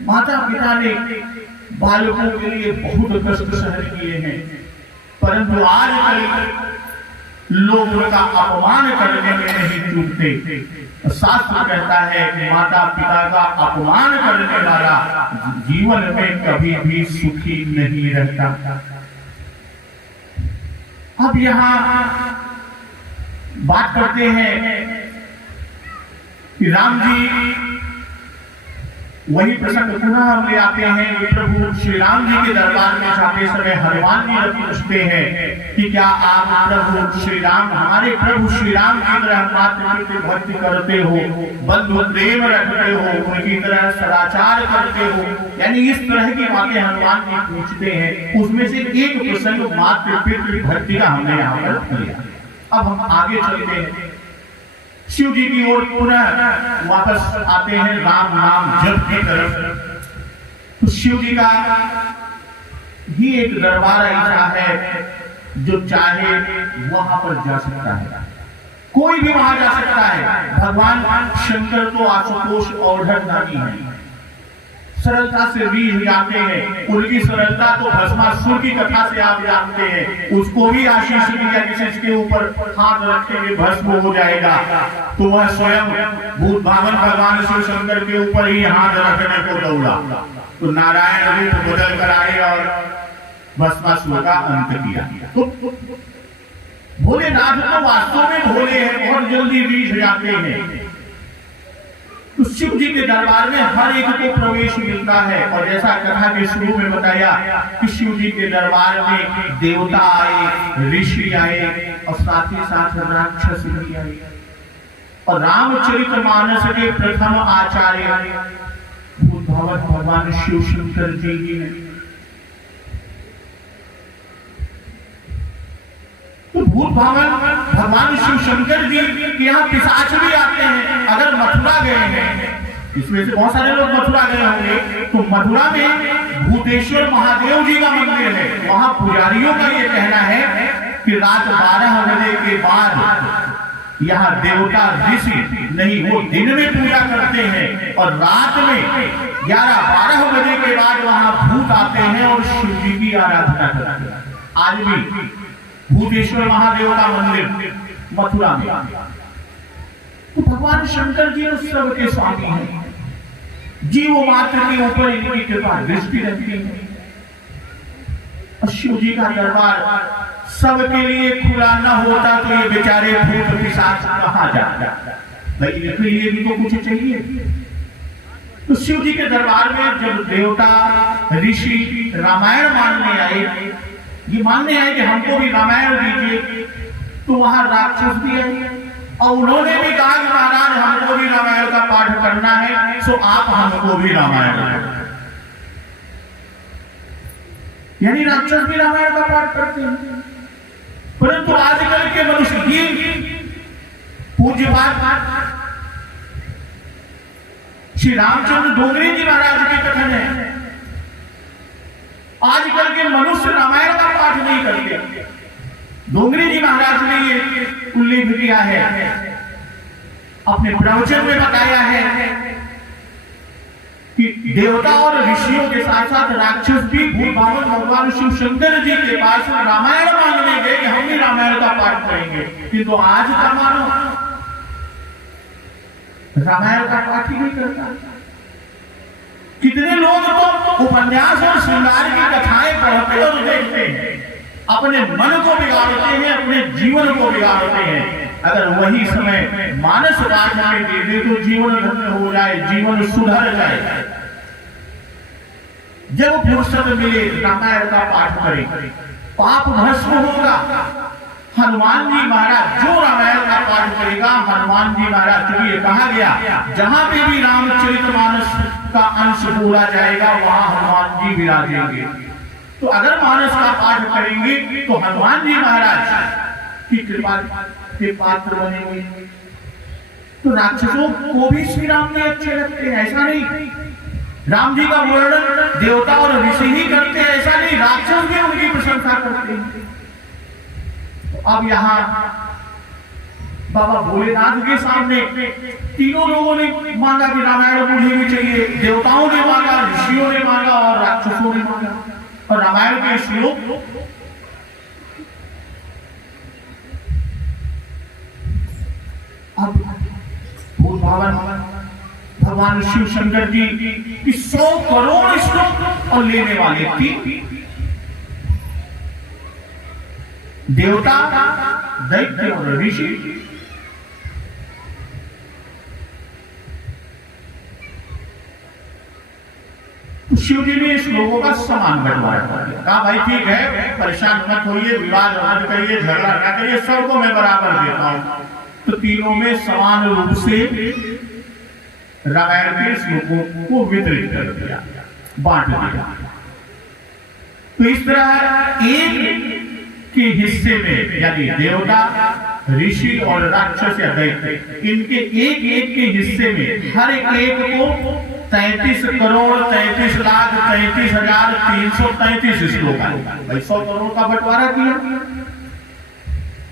माता पिता ने बालकों के लिए बहुत कष्ट सहन किए हैं, परंतु आज लोग उनका अपमान करने में नहीं चूकते। शास्त्र कहता है कि माता पिता का अपमान करने वाला जीवन में कभी भी सुखी नहीं रहता। अब यहाँ बात करते हैं कि राम जी वही प्रसंग पुनः हम ले आते हैं कि प्रभु श्री राम जी के दरबार में जाते समय हनुमान जी पूछते हैं कि क्या आप प्रभु श्री राम, हमारे प्रभु श्री राम की तरह मातृ की भक्ति करते हो, बंधु प्रेम रखते हो, उनकी तरह सदाचार करते हो? यानी इस तरह की बातें हनुमान जी पूछते हैं। उसमें से एक प्रसंग मातृ भक्ति का हमने यहाँ पर किया। अब हम आगे चलते हैं, शिव जी की ओर पुनः वापस आते हैं राम नाम जप की तरफ। तो शिव जी का ही एक दरबार ऐसा है जो चाहे वहां पर जा सकता है, कोई भी वहां जा सकता है। भगवान शंकर तो आशुतोष औढ़ दानी है, सरलता से रीझ जाते हैं। उनकी सरलता तो भस्मासुर की कथा से आप जानते हैं, उसको भी आशीष दिया कि इसके ऊपर हाथ रखेंगे भस्म हो जाएगा, तो वह स्वयं भूत भावन भगवान शिव शंकर के ऊपर ही हाथ रखने को दौड़ा, तो नारायण रूप बदल कर आए और भस्मासुर का अंत किया। तो भोलेनाथ तो वास्तव में भोले हैं, बहुत जल्दी रीझ जाते हैं। तो शिव जी के दरबार में हर एक को प्रवेश मिलता है। और जैसा कथा के शुरू में बताया कि शिव जी के दरबार में देवता आए, ऋषि आए और साथ ही साथ राक्षस भी आए। और रामचरितमानस के प्रथम आचार्य भूत भावन भगवान शिव शंकर जी हैं। तो भूत भावन भगवान शिव शंकर जी के यहाँ पिशाच भी आते हैं। अगर मथुरा गए हैं, इसमें से बहुत सारे लोग मथुरा गए होंगे, तो मथुरा में भूतेश्वर महादेव जी का मंदिर है। वहां पुजारियों का ये कहना है कि रात 12 बजे के बाद यहाँ देवता ऋषि नहीं, वो दिन में पूजा करते हैं और रात में 11-12 बजे के बाद वहां भूत आते हैं और शिव जी की आराधना करते हैं। आज भी भूतेश्वर महादेव का मंदिर मथुरा में। तो भगवान शंकर जी उस सब के स्वामी हैं, जीव मात्र के ऊपर इनकी कृपा दृष्टि रहती है। और शिव जी का दरबार सबके लिए खुला न होता तो ये बेचारे भूत पिशाच कहां जाते, भाई इनके लिए भी तो कुछ चाहिए। तो शिव जी के दरबार में जब देवता ऋषि रामायण मानने आए, ये मानने आए कि हमको भी रामायण दीजिए, तो वहां राक्षस भी आए और उन्होंने भी कहा कि महाराज हमको भी रामायण का पाठ करना है, सो आप हमको भी रामायण। यानी राक्षस भी रामायण का पाठ करते हैं। परंतु आजकल के मनुष्य ये पूज्य बात श्री रामचंद्र डोंगरे जी महाराज के कथन है। आजकल के मनुष्य रामायण का पाठ नहीं करते। डोंगरे जी महाराज ने ये उल्लेख किया है, अपने प्रवचन में बताया है कि देवता और ऋषियों के साथ साथ राक्षस भी भूल भगवान शिव शंकर जी के पास रामायण मांगने गए कि हम भी रामायण का पाठ करेंगे, किंतु आज का मानो रामायण का पाठ ही नहीं करता। कितने लोग तो उपन्यास और श्रृंगार की कथाएं पढ़ते और देखते हैं, अपने मन को बिगाड़ते हैं, अपने जीवन को बिगाड़ते हैं। अगर वही समय मानस पाठ में दे दे तो जीवन धन्य हो जाए, जीवन सुधर जाए। जब फुर्सत मिले रामायण का पाठ करें, पाप भस्म होगा। हनुमान जी महाराज जो रामायण का पाठ करेगा, हनुमान जी महाराज के लिए कहा गया जहां पे भी रामचरितमानस का अंश बोला जाएगा वहां हनुमान जी विराजेंगे। तो अगर मानस का पाठ करेंगे तो हनुमान जी महाराज की कृपा के पात्र बनेंगे। तो राक्षसों को भी श्री राम ने अच्छे लगते हैं, ऐसा नहीं। राम जी का वर्णन देवता और ऋषि ही करते हैं, ऐसा नहीं, राक्षस भी उनकी प्रशंसा करते हैं। अब यहाँ बाबा भोलेनाथ के सामने तीनों लोगों ने मांगा कि रामायण मुझे भी चाहिए। देवताओं ने मांगा, ऋषियों ने मांगा और राक्षसों ने मांगा। और रामायण के श्लोक अब भगवान शिव शंकर जी की 100 करोड़ श्लोक और लेने वाले थी। देवता, दैत्य और ऋषि। शिव जी ने इस लोगों का समान बंटवारा कहा, भाई ठीक है, परेशान मत होइए, विवाद मत करिए, झगड़ा ना करिए, सबको मैं बराबर देता हूं। तो तीनों में समान रूप से रामायण के श्लोकों को वितरित कर दिया, बांट दिया। तो इस तरह एक के हिस्से में यानी देवता, ऋषि और राक्षस या दैत्य, इनके एक एक के हिस्से में हर एक को 33 करोड़ 33 लाख 33,333 श्लोक आए। भाई 100 करोड़ का बंटवारा किया,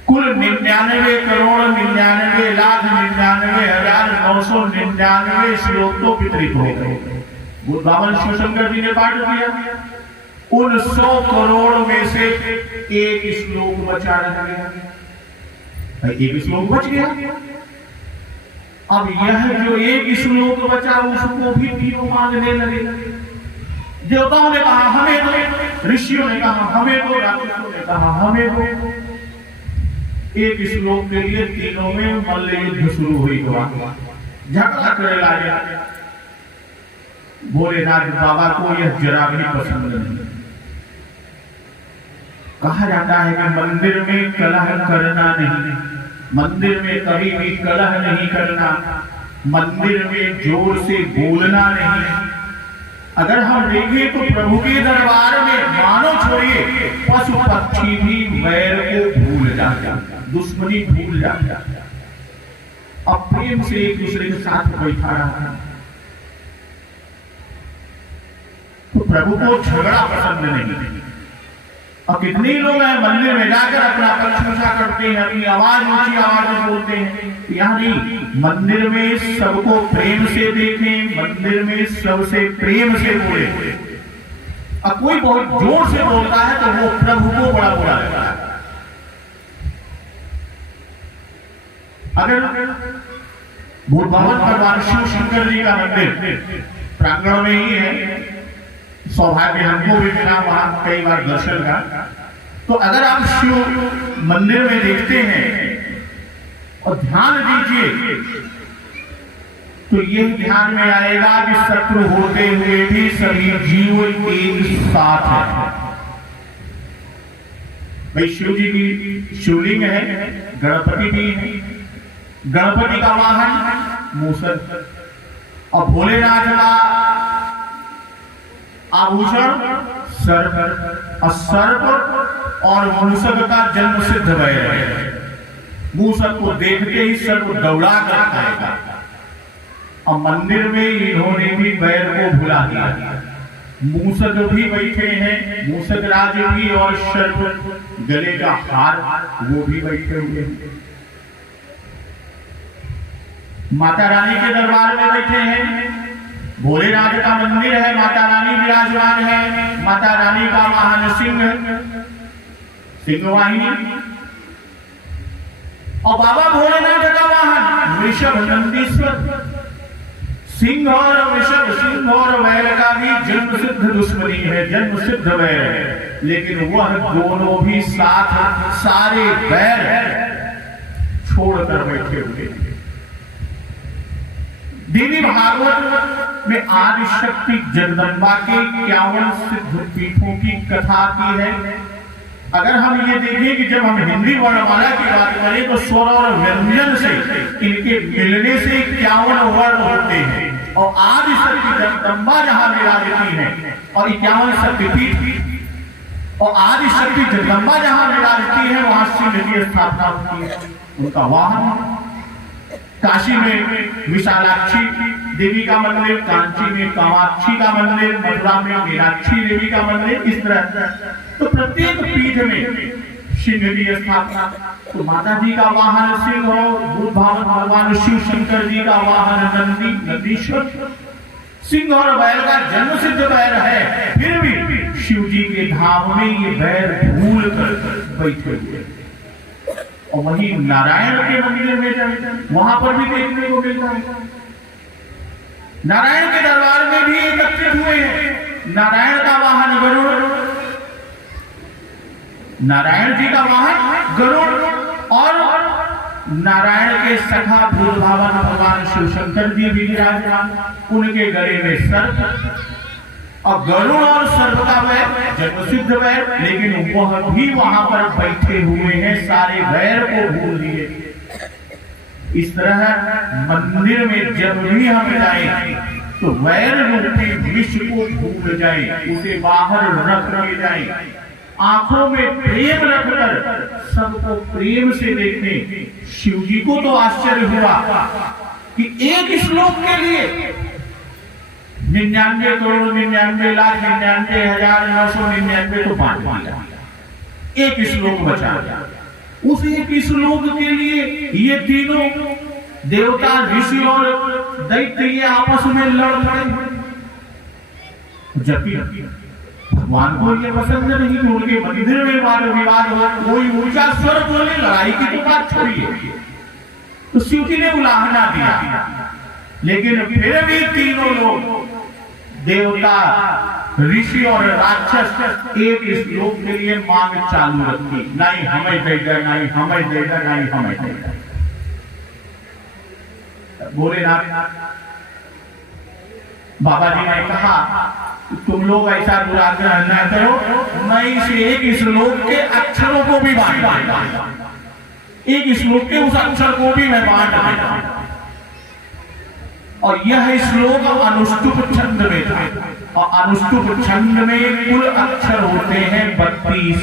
कुल 99 करोड़ 99 लाख 99,999 श्लोक तो वितरित हो गए। भगवान शिव शंकर जी ने बांट दिया। उन 100 करोड़ में से एक श्लोक बचा रह गया। एक श्लोक बच गया। अब यह जो एक श्लोक बचा उसको भी तीनों मांगने लगे। देवताओं ने कहा हमें दो, ऋषियों ने कहा हमें दो, राक्षसों ने कहा हमें दो। एक श्लोक के लिए तीनों में मल्ल युद्ध शुरू हुई, झगड़ा करने लगे। भोलेनाथ बाबा को यह जरा भी पसंद नहीं। कहा जाता है कि मंदिर में कलह करना नहीं, मंदिर में कभी भी कलह नहीं करना, मंदिर में जोर से बोलना नहीं। अगर हम देखें तो प्रभु के दरबार में मानो छोड़िए पशु पक्षी भी वैर को भूल जाता, दुश्मनी भूल जाता, अब प्रेम से एक दूसरे के साथ बैठा रहा। तो प्रभु को झगड़ा पसंद नहीं। और कितने लोग हैं मंदिर में जाकर अपना पक्ष ऊंचा करते हैं, अपनी आवाज ऊंची आवाज में बोलते हैं। यानी मंदिर में सबको प्रेम से देखें, मंदिर में सबसे प्रेम से बोले। अब कोई बहुत जोर से बोलता है तो वो प्रभु को बड़ा बुरा लगता है। अगर भगवान शिव शंकर जी का मंदिर प्रांगण में ही है, सौभाग्य हमको भी मिला वहां कई बार दर्शन का, तो अगर आप शिव मंदिर में देखते हैं और ध्यान दीजिए तो यह ध्यान में आएगा कि शत्रु होते हुए भी सभी जीव एक साथ है। भाई शिव जी की शिवलिंग है, गणपति भी है, गणपति का वाहन मूषक और भोलेनाथ का आभूषण सर्प और मूषक का जन्म सिद्ध वैर है। मूषक को देखते ही सर्प दौड़ा कर खाएगा। और मंदिर में इन्होंने भी वैर को भुला दिया। मूषक भी बैठे हैं, मूषक राज भी, और सर्प गले का हार वो भी बैठे हुए हैं। माता रानी के दरबार में बैठे हैं। भोलेनाथ का मंदिर है, माता रानी विराजमान है। माता रानी का वाहन सिंह वाहिनी, और बाबा भोलेनाथ का वाहन वृषभ नंदीश्वर। सिंह और वृषभ, सिंह और बैल का भी जन्म सिद्ध दुश्मनी है, जन्म सिद्ध बैर है। लेकिन वह दोनों भी साथ सारे बैर छोड़कर बैठे हुए हैं। देवी भागवत में आदि शक्ति जगदम्बा के 51 सिद्ध पीठों की कथा आती है। अगर हम ये देखें कि जब हम हिंदी वर्णमाला की बात करें तो स्वर और व्यंजन से इनके मिलने से 51 वर्ण होते हैं। और आदि शक्ति जगदम्बा जहां विराजती है और 51 शक्तिपीठ, और आदि शक्ति जगदम्बा जहां विराजती है वहां सिंह की स्थापना होती है। उनका वाहन काशी में विशालाक्षी देवी का मंदिर, कांची में कामाक्षी का मंदिर, मथुरा में मीनाक्षी देवी का मंदिर। इस तरह तो प्रत्येक पीठ में सिंह की स्थापना। तो माता जी का वाहन सिंह हो, बुद्ध भगवान शिव शंकर जी का वाहन नंदी, नंदीश्वर। सिंह और बैल का जन्म सिद्ध बैर है, फिर भी शिव जी के धाम में ये बैर भूल कर बैठे हुए। और वही नारायण के मंदिर में जाए, वहां पर भी देखने को मिलता है। नारायण के दरबार में भी एकत्रित हुए हैं। नारायण का वाहन गरुड़, नारायण जी का वाहन गरुड़, और नारायण के सखा भूलभावन भगवान शिव शंकर जी भी विराजमान। उनके गले में सर्प, और गरुड़ और सर्प का वैर जन्म सिद्ध वैर, लेकिन वह भी वहां पर बैठे हुए हैं, सारे वैर को भूल दिए। इस तरह मंदिर में जब भी हम जाए तो वैर रूपी विष को भूल जाए, उसे बाहर रख जाए, आंखों में प्रेम रखकर सबको प्रेम से देखें। शिव जी को तो आश्चर्य हुआ कि एक श्लोक के लिए 99 करोड़ 99 लाख 99,999 तो बांट दिया, एक श्लोक बचा। उस एक श्लोक के लिए ये तीनों देवता, ऋषि और दैत्य ये आपस में लड़ पड़े। जबकि भगवान को ये पसंद नहीं कि उनके मंदिर में वाद विवाद हो, कोई ऊंचा स्वर बोले, लड़ाई की तो बात छोड़िए। तो शिव जी ने उलाहना दिया, लेकिन फिर भी तीनों लोग देवता, ऋषि और राक्षस एक श्लोक के लिए मांग चालू रखी, नहीं हमें देगा, नहीं हमें देगा, नहीं हमें देगा। भोलेनाथ बाबा जी ने कहा तुम लोग ऐसा दुराग्रह न करो, मैं इस एक श्लोक के अक्षरों को भी बांट दूंगा, एक श्लोक के उस अक्षर को भी मैं बांट दूंगा। और यह श्लोक अनुष्टुप छंद में था, और अनुष्टुप छंद में कुल अक्षर होते हैं 32।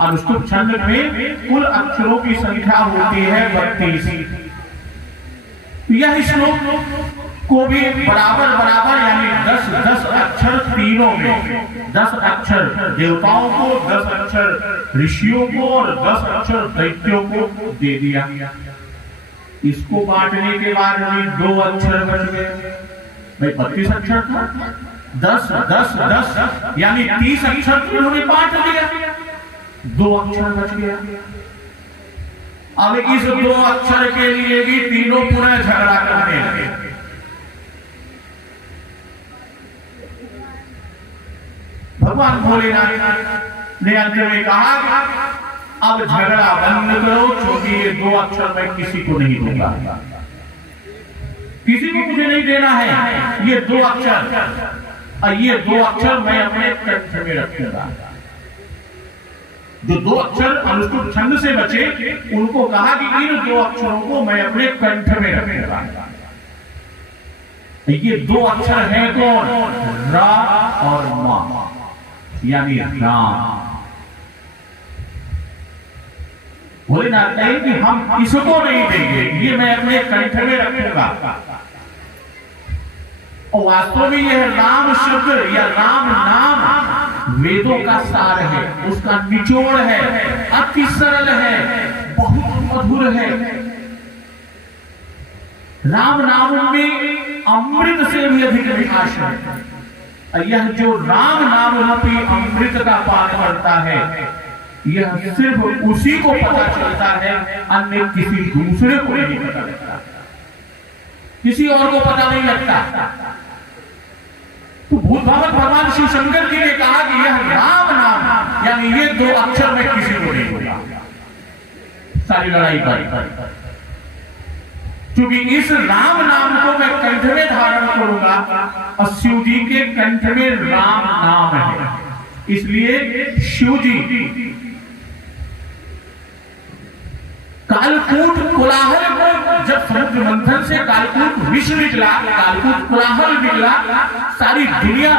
अनुष्टुप छंद में कुल अक्षरों की संख्या होती है 32। यह श्लोक को भी बराबर बराबर यानी 10 अक्षर तीनों में, 10 अक्षर देवताओं को, 10 अक्षर ऋषियों को और 10 अक्षर दैत्यों को दे दिया। इसको बांटने के बाद भी 2 अक्षर बच गए। भाई 32 अक्षर था, 10 10 10 यानी 30 अक्षर उन्होंने बांट दिया, 2 अक्षर बच गया। अब इस 2 अक्षर के लिए भी तीनों पुनः झगड़ा करने लगे। भगवान भोलेनाथ ने अंत में कहा अब झगड़ा बंद करो, क्योंकि ये 2 अक्षर मैं किसी को नहीं दूंगा, किसी को मुझे नहीं देना है। ये 2 अक्षर, और ये 2 अक्षर मैं अपने कंठ में रखूंगा। जो 2 अक्षर अनुष्टुप छंद से बचे, उनको कहा कि इन 2 अक्षरों को मैं अपने कंठ में रखूंगा। ये दो अक्षर हैं कौन? रा और मा, यानी राम। भोलेनाथ कहे कि हम इसको नहीं देंगे, ये मैं अपने कंठ में रखूंगा। और वास्तव में यह राम शब्द या राम नाम वेदों का सार है, उसका निचोड़ है, अति सरल है, बहुत मधुर है। राम नाम में अमृत से भी अधिक मिठास है। यह जो राम नाम रूपी अमृत का पान करता है, यह सिर्फ उसी को पता चलता है, अन्य किसी दूसरे को नहीं पता लगता, किसी और को पता नहीं लगता। तो भूत भावक भगवान शिव शंकर जी ने कहा कि यह राम नाम, यानी ये दो अक्षर में किसी को नहीं बोला सारी लड़ाई पर, क्योंकि इस राम नाम को मैं कंठ में धारण करूंगा और शिव जी के कंठ में राम नाम है, इसलिए शिव जी कालकूट कोलाहल को, जब समुद्र मंथन से कालकूट विष निकला, कालकूट कोलाहल निकला, सारी दुनिया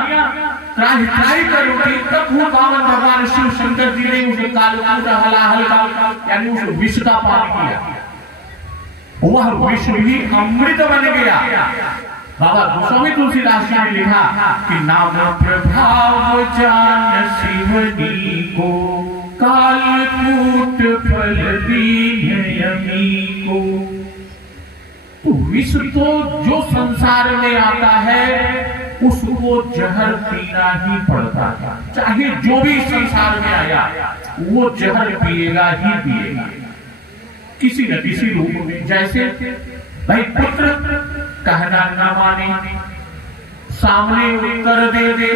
त्राही त्राही कर उठी, तब वो पावन भगवान शिव शंकर जी ने उसे कालकूट हलाहल का, यानी उस विष का पान किया, वह विष भी अमृत बन गया। बाबा गोस्वामी तुलसीदास जी ने लिखा कि नाम प्रभाव जान शिवनी को, कालकूट फल दीन यमी को। तो विष तो जो संसार में आता है उसको जहर पीना ही पड़ता है, चाहे जो भी संसार में आया वो जहर पिएगा ही पिएगा किसी न किसी रूप में। जैसे भाई पुत्र कहना न माने, सामने उत्तर दे दे,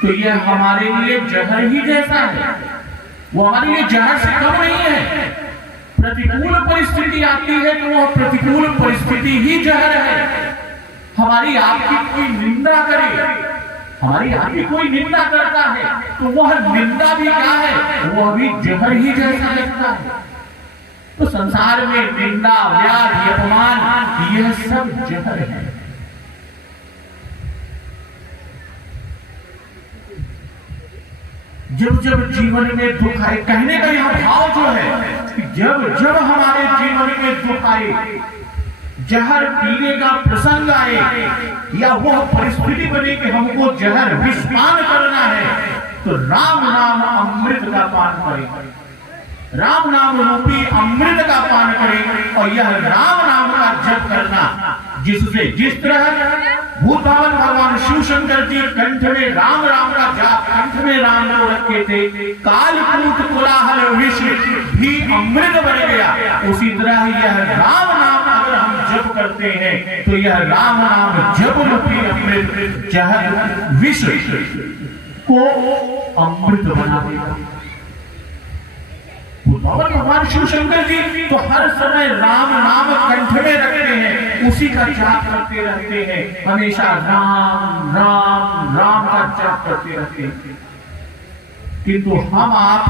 तो यह हमारे लिए जहर ही जैसा है, वो हमारे लिए जहर से कम नहीं है। प्रतिकूल परिस्थिति आती है तो वह प्रतिकूल परिस्थिति ही जहर है। हमारी आपकी कोई निंदा करे, हमारी आपकी कोई निंदा करता है तो वह निंदा भी क्या है, वह भी जहर ही जैसा लगता है। तो संसार में निंदा, व्याधि, अपमान, यह सब जहर है। जब जब जीवन में दुख आए, कहने का यह भाव जो है कि जब जब हमारे जीवन में दुख आए, जहर पीने का प्रसंग आए, या वह परिस्थिति बने कि हमको जहर विषपान करना है, तो राम नाम अमृत का पान करें, राम नाम रूपी अमृत का पान करें। और यह राम नाम का जप करना, जिससे जिस तरह भूत भावन भगवान शिव शंकर जी कंठ में राम राम का जाप, कंठ में राम को रखे थे, कालकूट कोलाहल विष भी अमृत बन गया। उसी तरह यह राम नाम अगर हम जप करते हैं तो यह राम नाम जप रूपी अमृत जहर विष को अमृत बना देगा। भगवान शिव शंकर जी तो हर समय राम नाम कंठ में रखते हैं, उसी का जाप करते रहते हैं, हमेशा राम राम राम का जाप करते रहते हैं। किंतु हम आप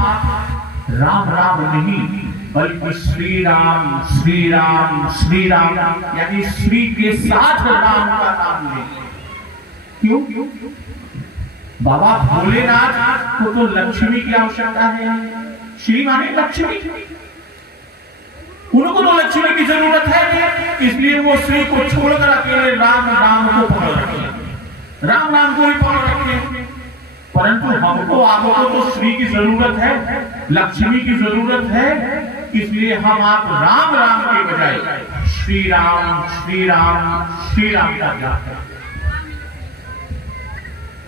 राम राम नहीं, बल्कि श्री राम श्री राम श्री राम, यानी श्री के साथ राम का नाम लें। क्यों? बाबा भोलेनाथ को तो लक्ष्मी की आवश्यकता है, श्री माने लक्ष्मी, उनको तो लक्ष्मी की जरूरत है, इसलिए वो श्री को छोड़कर अकेले राम राम को पकड़ रखे, राम नाम को ही पकड़ रखे। परंतु हमको आपको तो श्री की जरूरत है, लक्ष्मी की जरूरत है, इसलिए हम आप राम राम के बजाय श्री राम श्री राम श्री राम का जाप करें।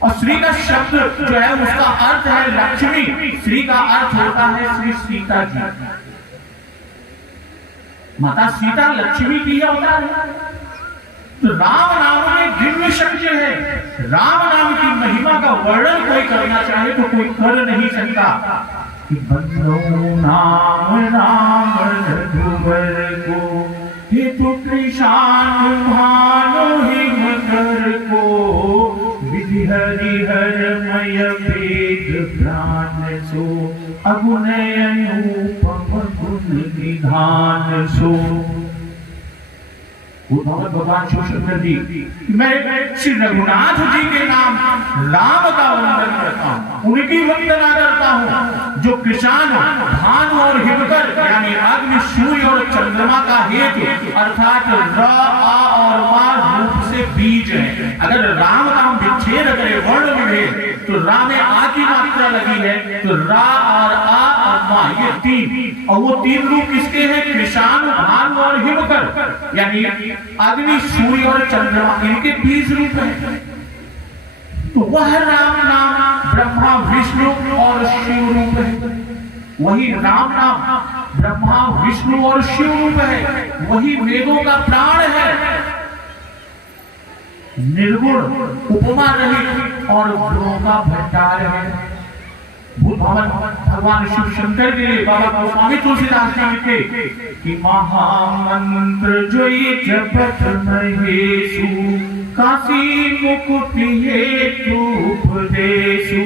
और श्री का शब्द जो है उसका अर्थ है लक्ष्मी, श्री का अर्थ होता है श्री सीता जी, माता सीता लक्ष्मी की अवतार है। तो राम नाम में दिव्य शक्ति है, राम नाम की महिमा का वर्णन कोई करना चाहे तो कोई कर नहीं सकता। कि बंदो नाम राम रघुवर को, हेतु कृषाण भानु हिमकर को, हरिहरमय वेद प्राण सो, अगुणय अनुपम गुण निधान सो। भगवान शिव शंकर जी, मैं श्री रघुनाथ जी के नाम राम का वंदन करता हूँ, उनकी वंदना करता हूँ, जो किसान भानु और हिमकर यानी अग्नि सूर्य और चंद्रमा का हेतु अर्थात र आ और मा रूप से बीज है। अगर राम का हम विच्छेद करें वर्ण विभेद तो रा में आ की मात्रा लगी है, तो रा और आ और मा ये तीन, और वो तीन रूप किसके हैं? किसान भानु और हिमकर यानी अग्नि सूर्य और चंद्रमा, इनके बीज रूप है। तो वह राम नाम ब्रह्मा विष्णु और शिव रूप है। वही राम नाम ब्रह्मा विष्णु और शिव रूप है, वही वेदों का प्राण है, निर्गुण उपमा रहित और गुणों का भंडार है। भगवान शिव शंकर के लिए बाबा गोस्वामी तुलसीदास जी लिखे कि महामंत्र जो जपत महेशु काशी मुकुटि हेतु उपदेशु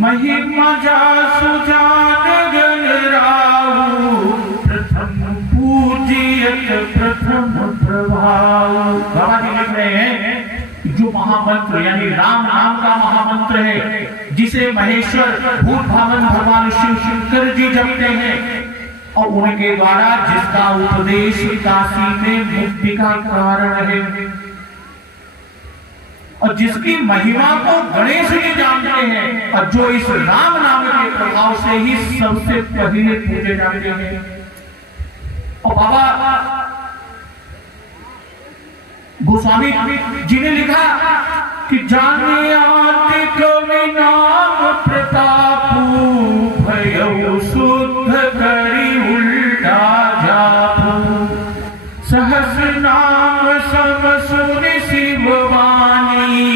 महिमा जासु जान गण राहु प्रथम पूजियत प्रथम प्रभाव। बाबा जी लिख रहे हैं जो महामंत्र यानी राम नाम का महामंत्र है, जिसे महेश्वर भूत भावन भगवान शिव शंकर जी जपते हैं और उनके द्वारा जिसका उपदेश काशी में मुक्ति का कारण है और जिसकी महिमा को गणेश जी जानते हैं और जो इस राम नाम के प्रभाव से ही सबसे पहले पूजे जाते हैं। और बाबा गोस्वामी जी ने लिखा कि जाने आदि कवि नाम प्रतापु भयउ शुद्ध करी उल्टा जापु सहस्र नाम सब सुनि शिववाणी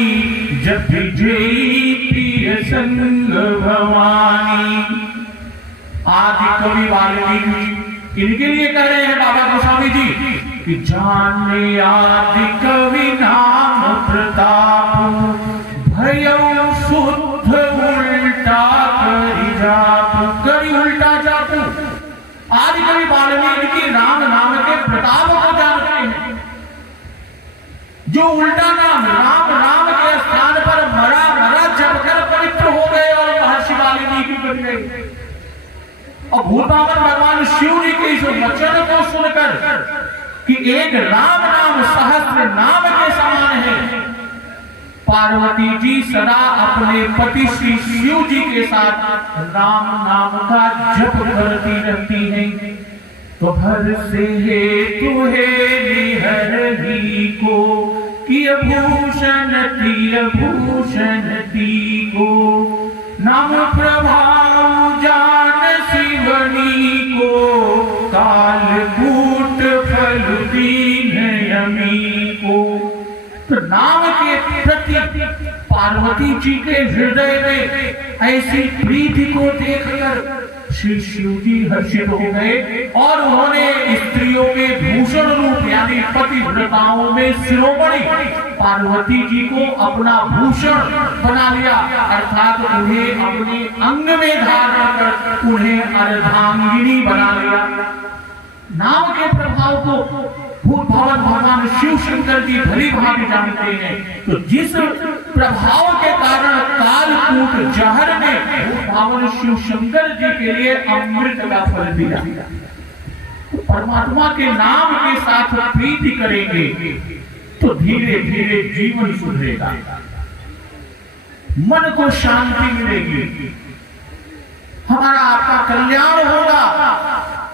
जप जय प्रिय संग भवानी। आदि कवि वाल्मीकि इनके लिए कह रहे हैं बाबा गोस्वामी जी कि जाने आदि कवि नाम प्रताप भयउ शुद्ध उल्टा करी जापु, करी उल्टा जापु। आदि कवि वाल्मीकि राम नाम के प्रताप को जानते हैं। जो उल्टा नाम राम राम के स्थान पर मरा मरा जपकर पवित्र हो गए और महर्षि वाल्मीकि बन गए। और भूतावन भगवान शिव जी के इस वचन को सुनकर कि एक राम नाम सहस्त्र नाम के समान है, पार्वती जी सदा अपने पति श्री शिव जी के साथ राम नाम का जप करती रहती हैं। तो हर से हेतु है निहर ही को कि भूषण को नाम प्रभाव जान शिवनी को काल कूट फल दीन यमी को। तो नाम के प्रति पार्वती जी के हृदय में ऐसी प्रीति को देखकर श्री शिव जी हर्षित हो गए और उन्होंने स्त्रियों के भूषण रूप यानी पतिव्रताओं में शिरोमणि पार्वती जी को अपना भूषण बना लिया, अर्थात उन्हें अपने अंग में धारण कर उन्हें अर्धांगिनी बना लिया। नाम के प्रभाव को भूत भावन भगवान शिव शंकर जी भली भांति जानते हैं। तो जिस प्रभाव के कारण कालकूट जहर ने भूत भावन शिव शंकर जी के लिए अमृत का फल दिया, तो परमात्मा के नाम के साथ प्रीति करेंगे तो धीरे धीरे जीवन सुधरेगा, मन को शांति मिलेगी, हमारा आपका कल्याण होगा।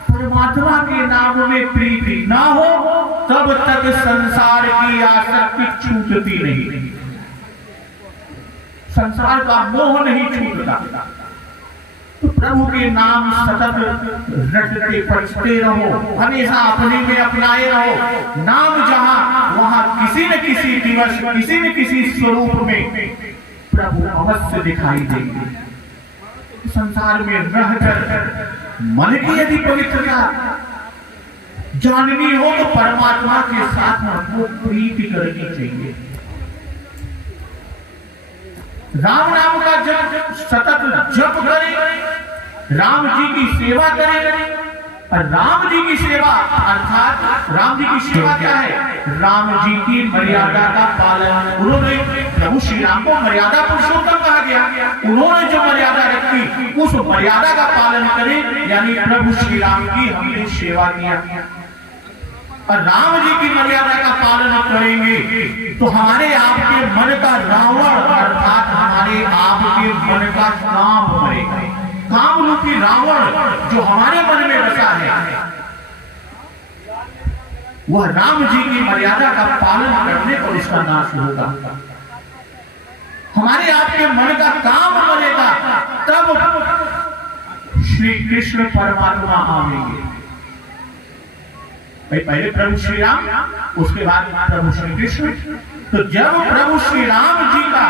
परमात्मा के नाम में प्रीति ना हो तब तक संसार की आसक्ति छूटती नहीं, संसार का मोह नहीं छूटता। तो प्रभु के नाम सतत रटते पढ़ते रहो, हमेशा अपने में अपनाए रहो। नाम जहां वहां किसी न किसी दिवस किसी न किसी स्वरूप में प्रभु अवश्य दिखाई देंगे। संसार में रहकर मन की यदि पवित्रता जाननी हो तो परमात्मा के साथ हमको प्रीति करनी चाहिए। राम नाम का जप सतत जप करें, राम जी की सेवा करें और राम जी की सेवा अर्थात राम जी की सेवा क्या है? राम जी की मर्यादा का पालन। उन्होंने प्रभु श्री राम को मर्यादा पुरुषोत्तम कहा गया। उन्होंने जो मर्यादा रखी उस मर्यादा का पालन करें, यानी प्रभु श्री राम की हमने सेवा किया। और राम जी की मर्यादा का पालन करेंगे तो हमारे आपके मन का रावण अर्थात हमारे आपके मन का काम मरेगा। काम रूपी रावण जो हमारे मन में बसा है वह राम जी की मर्यादा का पालन करने पर उसका नाश होगा। हमारे आपके मन का काम मरेगा, तब श्री कृष्ण परमात्मा आएंगे। पहले प्रभु श्री राम, उसके बाद प्रभु श्री कृष्ण। तो जब प्रभु श्री राम जी का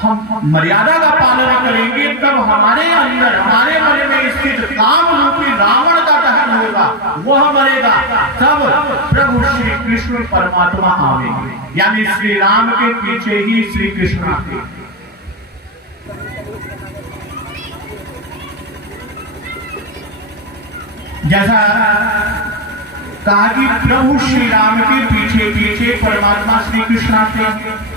हम मर्यादा का पालन करेंगे तब हमारे अंदर हमारे मन में स्थित काम रूपी रावण का दहन होगा, वह मरेगा। तब प्रभु श्री कृष्ण परमात्मा आवेंगे, यानी श्री राम के पीछे ही श्री कृष्ण आते। जैसा कहा कि प्रभु श्री राम के पीछे पीछे परमात्मा श्री कृष्ण आते।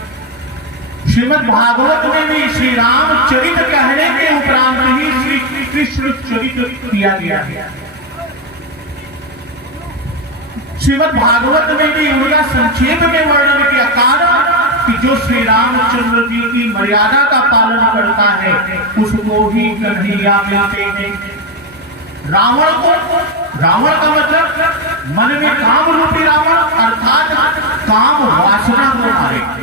श्रीमद् भागवत में भी श्री राम चरित कहने के उपरांत ही श्री कृष्ण चरित किया गया है। श्रीमद् भागवत में भी उनका संक्षेप में वर्णन किया। कारण कि जो श्री रामचंद्र जी की मर्यादा का पालन करता है उसको ही कन्हैया मिलते हैं। रावण को, रावण का मतलब मन में काम रूपी रावण अर्थात काम वासना को मारेगा।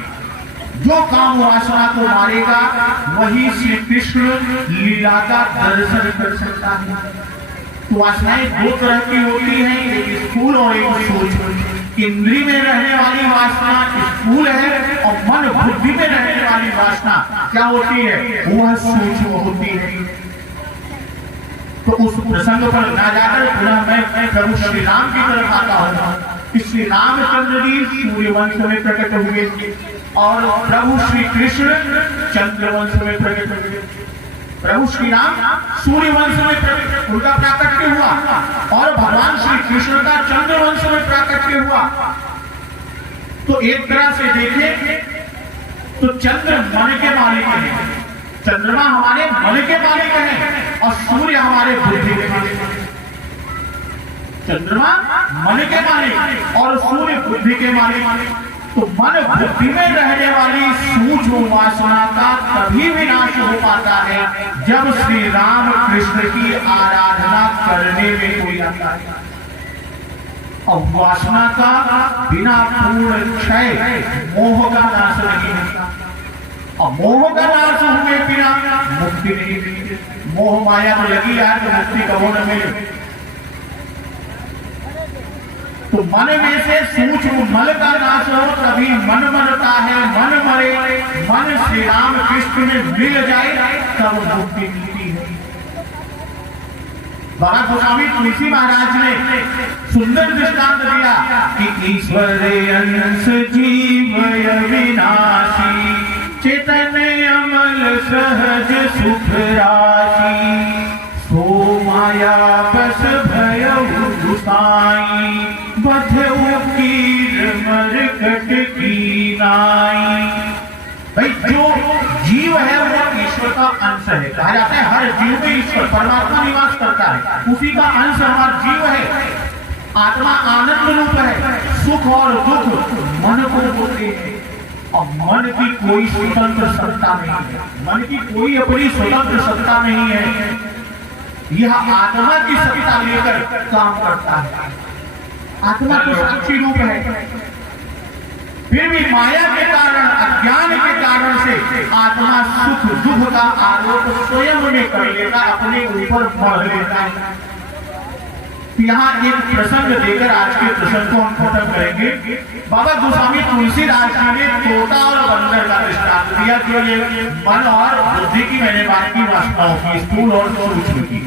जो काम वासना को मारेगा वही श्री कृष्ण लीला का दर्शन कर सकता है। तो वासनाएं दो तरह की होती हैं, एक स्थूल और एक सूक्ष्म। इंद्रिय में रहने वाली वासना स्थूल है और मन बुद्धि में रहने वाली वासना क्या होती है? वह सूक्ष्म होती है। तो उस प्रसंग पर ना जाकर पुनः मैं प्रभु श्री राम की तरफ आता हूँ। श्री रामचंद्र जी सूर्यवंश में प्रकट हुए और प्रभु श्री कृष्ण चंद्रवंश में प्रकट हुए। प्रभु श्री राम सूर्यवंश में उनका प्राकट्य हुआ और भगवान श्री कृष्ण का चंद्रवंश में प्राकट्य हुआ। तो एक तरह से देखें तो चंद्र मन के मालिक है, चंद्रमा हमारे मन के मालिक है और सूर्य हमारे बुद्धि के मालिक है। चंद्रमा मन के मालिक और सूर्य बुद्धि के मालिक। तो मन बुद्धि में रहने वाली सूक्ष्म वासना का तभी विनाश हो पाता है जब श्री राम कृष्ण की आराधना करने में कोई आता है। और वासना का बिना पूर्ण क्षय मोह का नाश नहीं होता और मोह का नाश हुए बिना मुक्ति नहीं मिलती। मोह माया में लगी है तो मुक्ति कबो न मिले। तो मन में से सूक्ष्म मल का नाश हो तभी मन मरता है। मन मरे, मन श्री राम कृष्ण में मिल जाए तब मुक्ति मिलती है। बाबा गोस्वामी तुलसी महाराज ने सुंदर दृष्टांत दिया कि ईश्वर अंश जीव विनाशी चैतन्य अमल सहज सुख राशि सो माया बस भय गुसाई बधऊ कीर मरकट की नाई। भाई जो जीव है वो ईश्वर का अंश है। कहा जाता है हर जीव में ईश्वर परमात्मा निवास करता है, उसी का अंश हमारा जीव है। आत्मा आनंद रूप है, सुख और दुख मन को होते हैं और मन की कोई स्वतंत्र सत्ता नहीं है। मन की कोई अपनी स्वतंत्र सत्ता नहीं है, यह आत्मा की सत्ता लेकर काम करता है। आत्मा तो साक्षी रूप है, फिर भी माया के कारण अज्ञान के कारण से आत्मा सुख दुख का आरोप स्वयं में कर लेता, अपने ऊपर बढ़ लेता है। यहाँ एक प्रसंग देकर आज के प्रसंग को हम खत्म करेंगे। बाबा गोस्वामी तुलसीदास जी ने तोता और बंदर का दृष्टांत दिया कि ये मन और बुद्धि की मैंने बात की वासनाओं की स्थूल और सूक्ष्म की।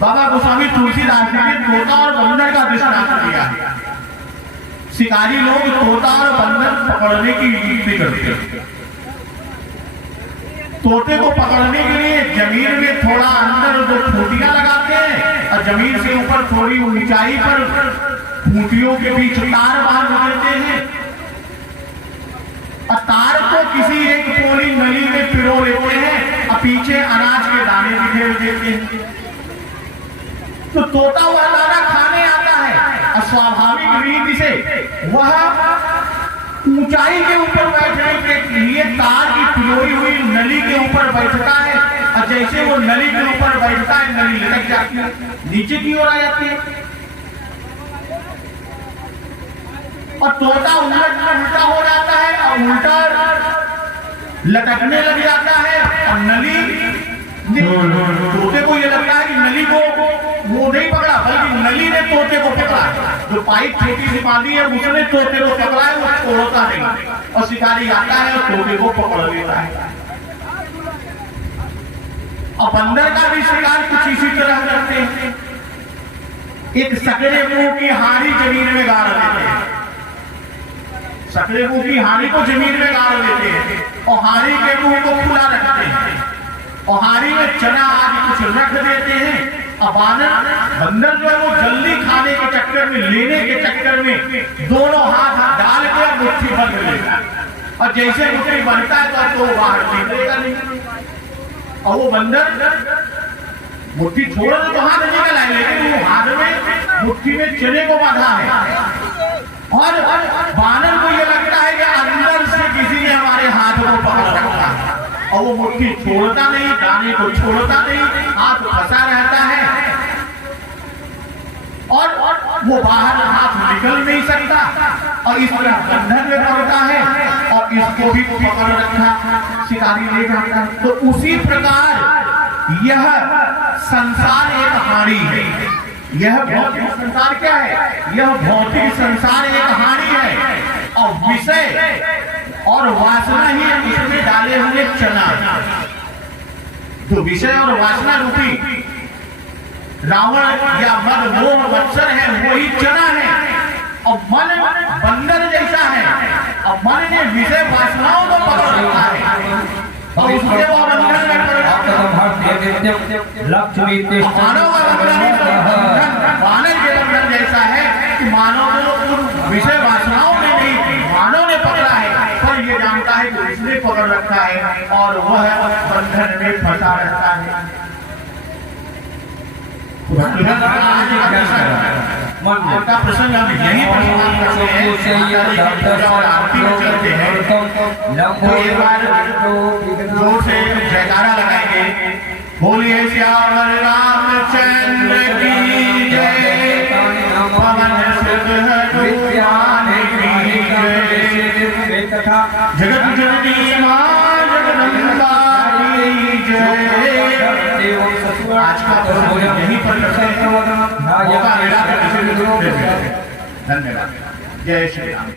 बाबा गोस्वामी तुलसीदास जी ने तोता और बंदर का दृष्टांत दिया है। शिकारी लोग तोता और बंदर पकड़ने की युक्ति करते हैं। तोते को पकड़ने के लिए जमीन में थोड़ा अंदर दो खूंटियां लगाते हैं और जमीन से ऊपर थोड़ी ऊंचाई पर खूंटियों के बीच तार बांध देते हैं और तार को किसी एक पोली नली में पिरो लेते हैं और पीछे अनाज के दाने बिखेर देते हैं। तो तोता वह दाना खाने आता है और स्वाभाविक रीति से वह ऊंचाई के ऊपर बैठने के लिए तार की पिरोई हुई नली के ऊपर बैठता है और जैसे वो नली के ऊपर बैठता है नली लटक जाती है, नीचे की ओर आ जाती है और तोता उल्टा हो जाता है और उल्टा लटकने लग जाता है और नली तोते को ये लगता है कि नली को वो नहीं पकड़ा बल्कि नली ने तोते को पकड़ा। जो पाइप छोटी सी बांधी है उसने तोते को पकड़ा है, वो छोड़ता नहीं और शिकारी आता है और तोते को पकड़ लेता है। और बंदर का भी शिकार कुछ इसी तरह करते हैं। एक सकरे मुंह की हारी जमीन में गाड़ देते हैं, सकरे मुंह की हारी को जमीन में गाड़ देते हैं और हारी के मुंह को खुला रखते हैं और हारी में चना आदि कुछ रख देते हैं। अब बंदर जो है वो जल्दी खाने के चक्कर में, लेने के चक्कर में दोनों हाथ डाल के मुट्ठी बंद लेता है और जैसे मुट्ठी बनता है तो वो बाहर निकलेगा नहीं और वो बंदर मुट्ठी छोड़ तो हाथ निकल आए लेकिन वो हाथ में मुट्ठी में चने को बांधा है और बानर को ये लगता है कि अंदर से किसी ने हमारे हाथ को पकड़ रखा है और वो मुट्ठी छोड़ता नहीं, दाने को छोड़ता नहीं, हाथ फंसा रहता है और वो बाहर हाथ निकल नहीं सकता और इस तरह बंधन में पड़ता है और इसको भी पकड़ रखा शिकारी ले जाता है। तो उसी प्रकार यह संसार एक हाड़ी है। यह भौतिक संसार क्या है? यह भौतिक संसार एक हाड़ी है और विषय और वासना ही इसमें डाले हुए चना। जो विषय और वासना रूपी रावण या मद मोह मत्सर है वही चना है और मन बंदर जैसा है और मन ने विषय वासनाओं को पकड़ रखा है और इसलिए वो बंधन में पड़ जाता है। लक्ष्मी मानव का बंधन के बंधन जैसा है कि मानव को विषय वासनाओं में नहीं, मानव ने पकड़ा है पर ये जानता है कि इसने पकड़ रखा है और वह बंधन में फंसा रहता है। का प्रसंग हम यही चलते हैं। तो एक बार जोर से जयकारा लगाएंगे, बोलिए श्याम रामचंद्र की जय, पवन सुत हनुमान की जय, जगत जननी मां जगदम्बा की जय। आज का प्रसंग यहीं पर करते हैं। धन्यवाद। जय श्री राम।